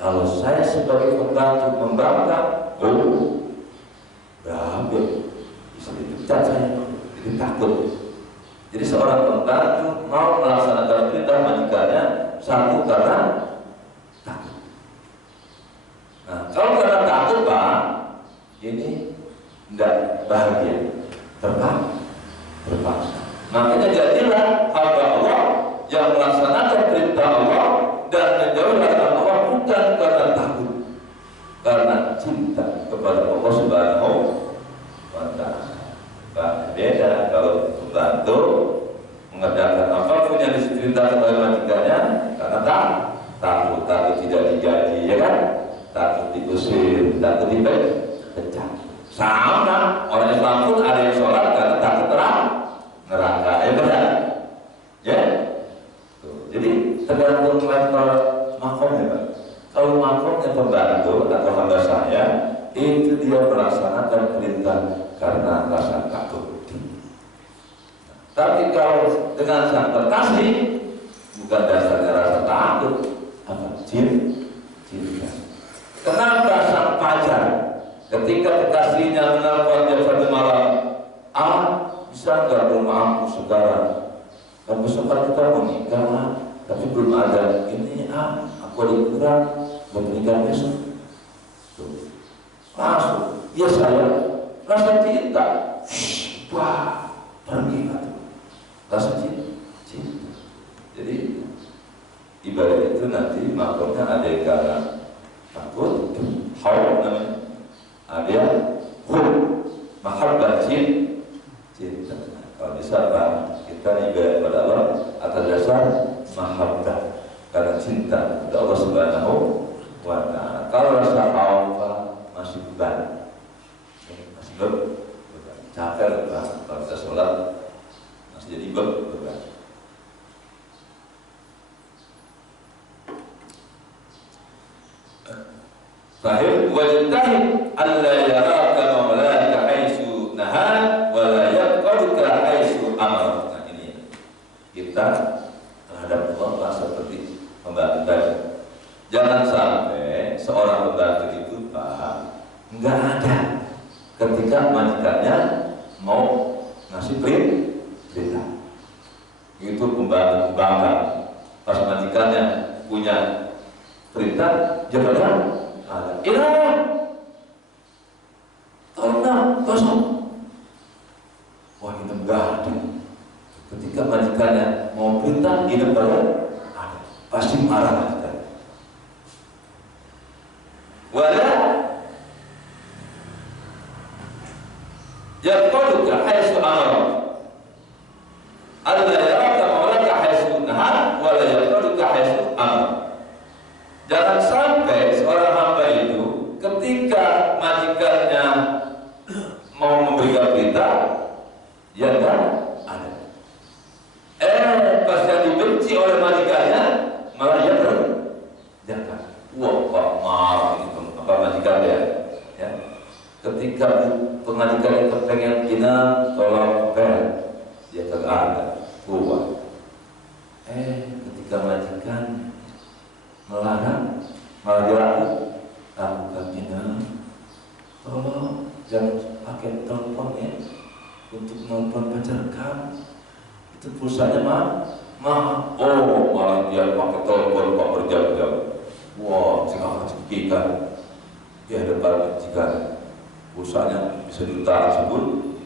Kalau saya sebagai pembantu membangkang, berapa bisa dipecat saya, jadi takut. Jadi seorang pembantu mau melaksanakan perintah majikannya, satu karena takut. Nah, kalau karena takut Pak, ini tidak bahagia, terpaksa. Makanya jadilah hamba Allah yang melaksanakan perintah Allah dan menjauhi larangan Allah bukan karena takut, karena cinta kepada Allah Subhanahu wa Ta'ala. Beda kalau pembantu mengerjakan apapun yang diperintahkan oleh majikannya karena takut tidak digaji, ya kan? Takut diusir, takut dipecat. Sama orang Islam pun ada yang sholat karena takut neraka, benar? Ya. Tuh. Jadi tergantung level makom ya Pak. Kalau makom pokoknya pembantu atau hamba saya itu dia melaksanakan perintah karena rasa takut. Tapi kalau dengan sang kekasih bukan dasarnya rasa takut, apa? Cinta. Kenapa sang pacar ketika kekasihnya menelpon jam 1 malam, bisa nggak rumah aku sekarang? Kan besok kan kita mau nikah, tapi belum ada ini, aku ada kurang buat nikah besok. Tuh. Langsung, ya saya rasa cinta. Wah, pergi kan? Rasa cinta. Jadi ibadah itu nanti maksudnya ada yang karena takut, hawa namanya, ada yang mahabbah cinta. Kalau bisa Pak, kita ibadah pada Allah atas dasar mahabbah karena cinta kepada Allah Subhanahu wa Ta'ala. Kalau rasa hawa masih beban, capek Pak, kalau kita sholat masih jadi beban. Terakhir, wajtahid alla yaraka maulaka haitsu nahan wa la yaqaduka haitsu amara. Nah ini kita terhadap Allah seperti pembantu tadi. Jangan sampai seorang pembantu itu Pak nggak ada ketika majikannya mau ngasih perintah. Itu pembantu bangga pas majikannya punya perintah jangan ada. Tolong kosong. Wah ini enggak ada. Ketika majikannya mau perintah, ini baru ada. Pasti marah majikan. Wala yaqaduka haitsu amara. Alla yaraka maulaka haitsu nahan wala yaqaduka haitsu amara. Jangan sampai seorang hamba itu ketika majikannya mau memberikan perintah, ya kan ada. Pas yang dibenci oleh majikannya malah jangan. Wah, Pak marah itu apa majikannya? Ya. Ketika pemajikannya kepengen kina tolong dia kagak ada. Wah. Ketika majikan melarang, malah lakukan ini. Tolong jangan pakai telepon ya untuk nelfon pacar kamu. Itu pulsanya mahal. Oh, malah dia pakai telepon Pak berjam-jam. Wah, jangan cekikan di hadapan majikan. Pulsanya bisa diutar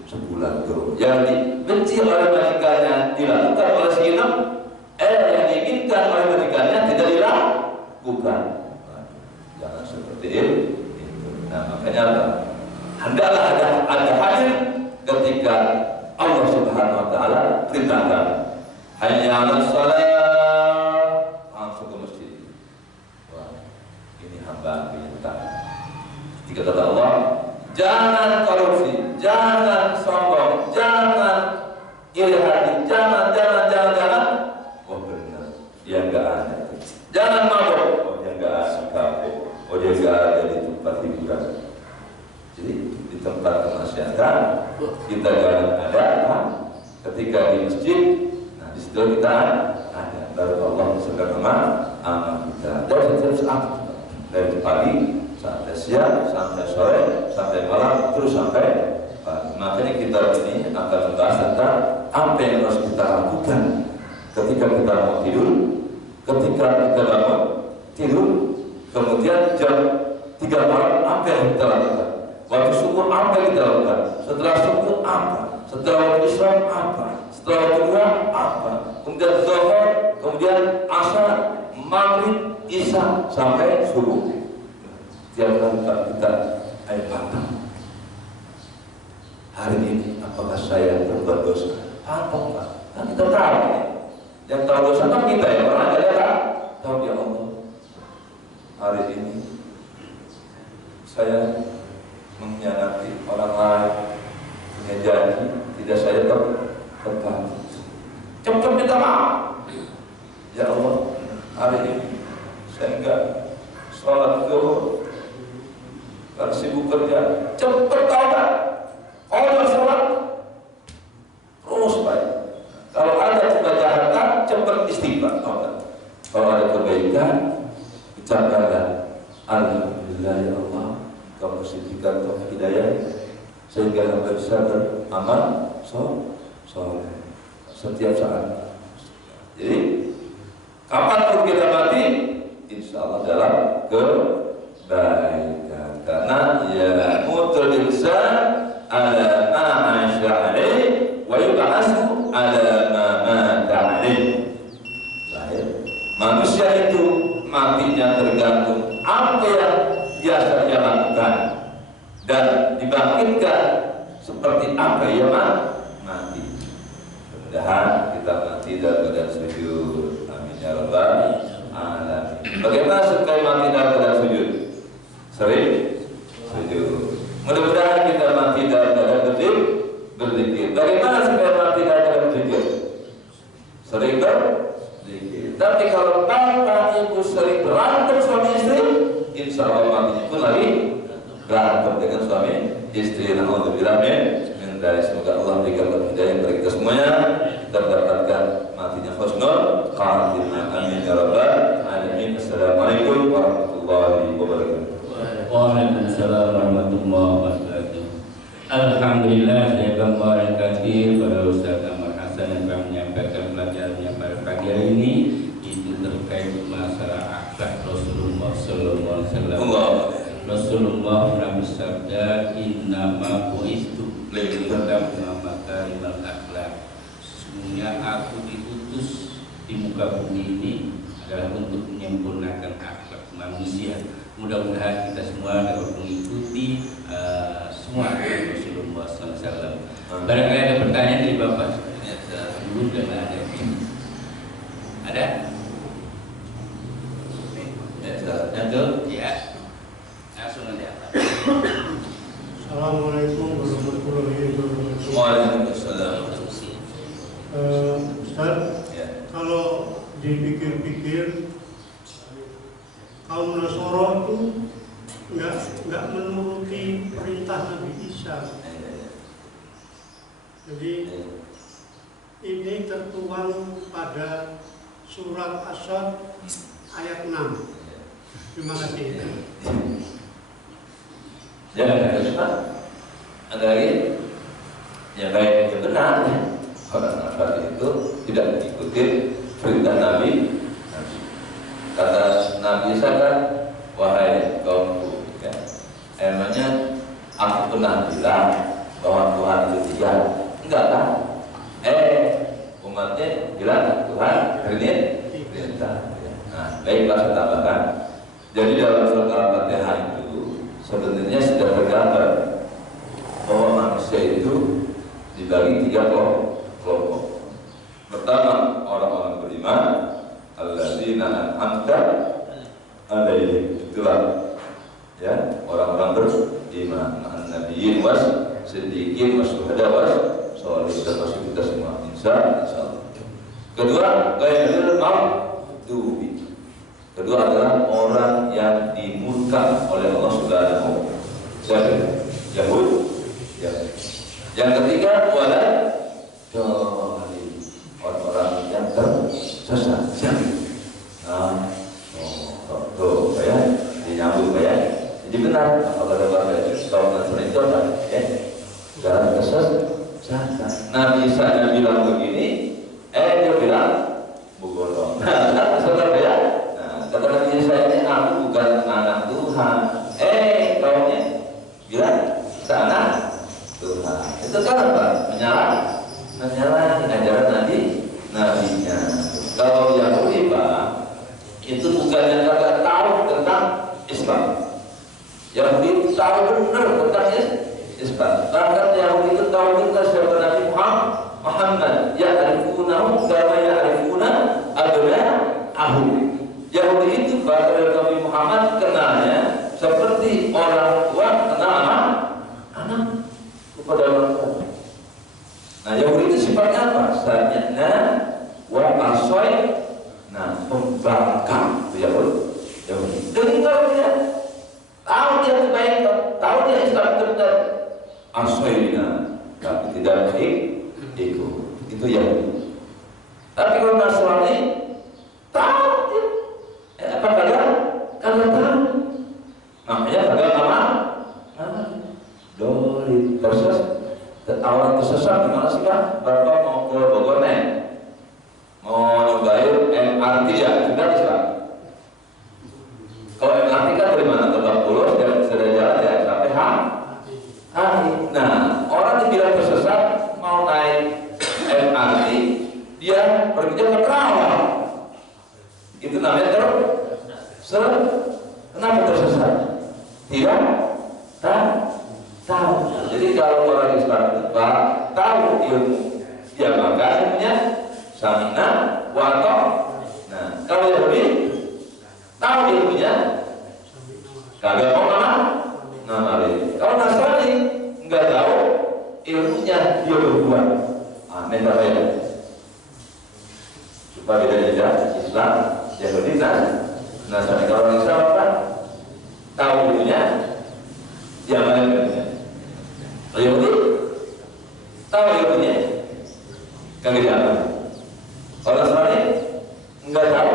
sebulan terus. Yang dibenci oleh majikannya dilakukan oleh si Inem. Yang diinginkan oleh majikannya tidak dilakukan. Bukan, jangan seperti itu. Nah makanya hendaklah ada hadir ketika Allah Subhanahu Wa Taala perintahkan. Hayya 'alas shalah, langsung ke masjid. Wah, ini hamba minta. Ketika kata Allah, jangan korupsi, jangan sombong, jangan iri hati, jangan. Oh benar, dia enggak ada. Jangan mabuk, dia nggak asik kafe, dia nggak ada di tempat hiburan. Jadi di tempat kemaksiatan kita jangan ada. Ketika di masjid, nah di situ kita ada. Baru Allah segala amal kita. Dari pagi sampai siang, sampai sore, sampai malam, terus sampai pagi. Makanya kita ini akan membahas tentang apa yang harus kita lakukan ketika kita mau tidur. Ketika kita bangun tidur, kemudian jam 3 malam apa yang kita lakukan? Waktu subuh apa yang kita lakukan? Setelah subuh apa? Setelah waktu Islam apa? Setelah waktu duha apa? Kemudian zuhur, kemudian asar, maghrib, isya sampai subuh. Tiap kali kita air mata. Hari ini apakah saya berbuat dosa? Atau enggak? Kan kita tahu. Yang tahu dosa kan kita ya, orang aja kan tahu ya Allah. Hari ini saya mengkhianati orang lain, punya janji tidak saya tepati. Cepat minta maaf. Ya Allah, hari ini saya enggak sholat zuhur, kan sibuk kerja, cepet taubat. Kalau sholat terus baik. Kalau ada kejahatan, cepet istighfar taubat. Kalau ada kebaikan, ucapkanlah alhamdulillah ya Allah, Kau berikan taufik hidayah sehingga hamba bisa beramal soleh setiap saat. Jadi kapanpun kita mati, insya Allah dalam kebaikan. Karena ya mutul insan ala ma'asya alaih wa yub'asu ala ma mata alaih. Manusia itu matinya tergantung apa yang biasa dia lakukan dan dibangkitkan seperti apa yang mati. Mudah-mudahan kita mati dalam keadaan sujud. Amin ya rabbal alamin. Bagaimana supaya mati dalam keadaan sujud? Sering sujud. Mudah-mudahan kita mati dalam keadaan berzikir. Bagaimana supaya mati dalam keadaan berzikir? Sering berzikir. Tapi kalau bapak ibu sering berantem suami istri, insya Allah matinya pun lagi berantem dengan suami istri. Alhamdulillah min dari semoga Allah berikan hidayah kepada kita semuanya, kita mendapatkan matinya husnul khatimah. Amin ya rabbal alamin. Assalamualaikum warahmatullahi wabarakatuh. Waalaikumsalam warahmatullahi wabarakatuh. Alhamdulillah, saya kembali kasih pada Ustaz Ahmad Hasan yang telah menyampaikan pelajarannya pada pagi hari ini. Itu terkait masalah akhlak Rasulullah Sallallahu Alaihi Wasallam. Rasulullah pernah bersabda, Innama bu'istu liutamma makarimal akhlak. Sesungguhnya aku diutus di muka bumi ini adalah untuk menyempurnakan akhlak manusia. Mudah-mudahan kita semua dapat mengikuti semua Rasulullah SAW. Barangkali ada pertanyaan dari Bapak dulu dan ada. Ada? Ada? Ya. Langsung nanti apa? Assalamualaikum warahmatullahi wabarakatuh. Waalaikumsalam. Ustaz, kalau dipikir-pikir kaum Nasoro itu nggak menuruti perintah Nabi Isa. Jadi ini tertuang pada surat As-Sad ayat 6. Terima kasih. Ya, ada lagi? Ya baik, ya benar. Orang Nasrani itu tidak mengikuti perintah Nabi. Kata Nabi Isa kan, wahai kaumku, ya, emangnya aku pernah bilang bahwa Tuhan itu tiga? Enggak kan? Umatnya bilang Tuhan perintah. Nah, baiklah saya tambahkan. Jadi dalam surat Al-Fatihah itu sebenarnya sudah tergambar bahwa manusia itu dibagi tiga kelompok. Pertama, orang-orang beriman, alladzina an'amta alaihim, itulah ya orang-orang beriman, an-nabiyyin was siddiqin was syuhada was sholihin, termasuk kita semua insyaallah. Kedua, ghairil maghdubi. Kedua adalah orang yang dimurka oleh Allah Subhanahu wa Ta'ala, Yahud. Yang ketiga, wala orang-orang yang tersesat. Tuh, ya, dinyambung ya. Jadi benar, apakah ada warga kaum Nasrani itu apa? Dalam tersesat. Nabi Isa bilang begini, dia bilang bugolong. Saudara ya. Kata Nabi Isa ini, aku bukan anak Tuhan. Kaumnya bilang sana Tuhan. Itu kan apa? Menyalahi ajaran nabinya. Kalau Yahudi Pak, itu bukannya kagak tahu tentang Islam. Yahudi itu tahu benar tentang Islam. Bahkan Yahudi itu tahu benar siapa Nabi Muhammad. Ya'rifunahu kama ya'rifuna abna'ahum. Yahudi itu pada Nabi Muhammad kenalnya seperti orang tua kenal anak kepada orang tua. Nah, Yahudi itu sifatnya apa? Sami'na wa asoy. Nah, pembangkang itu Yahudi. Dengar asoina, tapi tidak ikut. Itu Yahudi. Tapi kalau Nasrani tahu dia. Apa kagak tahu. Makanya kagak aman. Doli awal tersesat gimana sih Pak? Bapak mau ke Bogor nih, mau nyobain MRT ya, sudah bisa. Kalau MRT kan dari mana? Lebak Bulus dan sudah jalan ya sampai Hari. Nah, orang yang bilang tersesat mau naik MRT, dia perginya ke Kerawang. Itu namanya kenapa tersesat? Tidak tahu. Jadi kalau orang Islam Pak tahu ilmu, dia bangga ilmunya, samina wato. Nah, kalau Yahudi tahu ilmunya, kagak mau ngamalin. Kalau Nasrani nggak tahu ilmunya, dia berbuat. Aneh apa ya? Supaya beda Islam, Yahudi, Nasrani. Kalau orang Islam apa? Tahu ilmunya, dia amalin ilmunya. Yahudi tahu ilmunya, kagak diamalin. Kalau Nasrani nggak tahu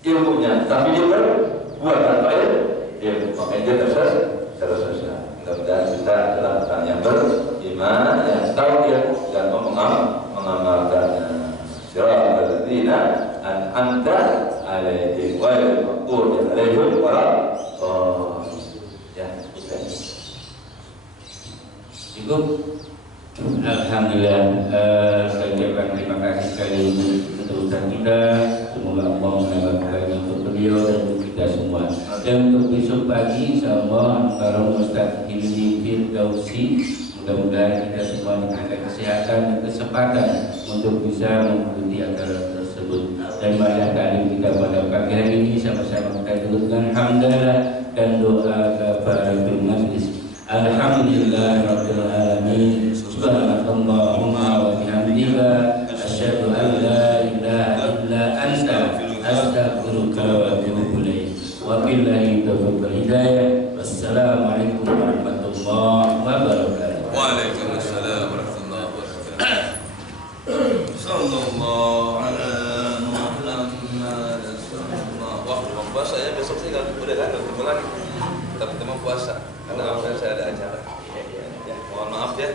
ilmunya, tapi dia berbuat tanpa ilmu, makanya dia tersesat. Mudah-mudahan kita adalah orang yang beriman, yang tahu ilmu dan mengamalkannya. Siratal ladzina an'amta 'alaihim ghairil maghdubi 'alaihim waladdallin. Ya, cukup. Alhamdulillah, saya ucapkan terima kasih sekali untuk Ustaz kita. Semoga Allah menambahkan untuk beliau dan untuk kita semua. Dan untuk besok pagi, insyaallah kalau Ustaz Hilmi Firdausi, mudah-mudahan kita semua diberikan kesehatan dan kesempatan untuk bisa mengikuti acara tersebut. Dan marilah kali kita pada pagi hari ini sama-sama kita turutkan hamdalah dan doa kepada majlis. Alhamdulillah rabbil alamin. Subhanallahumma wa bihamdika asyhadu an la ilaha illa anta astaghfiruka wa atubu ilaik. Wa billahi taufiq wal hidayah. Wassalamualaikum warahmatullahi wabarakatuh. Waalaikumsalam warahmatullahi wabarakatuh. Sallallahu ala Muhammad. Wah, puasa ya besok sih udah kan ketemu lagi. Tapi teman puasa karena saya ada acara. Ya, mohon maaf ya.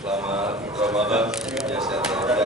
Selamat Ramadan. Ya, sehat.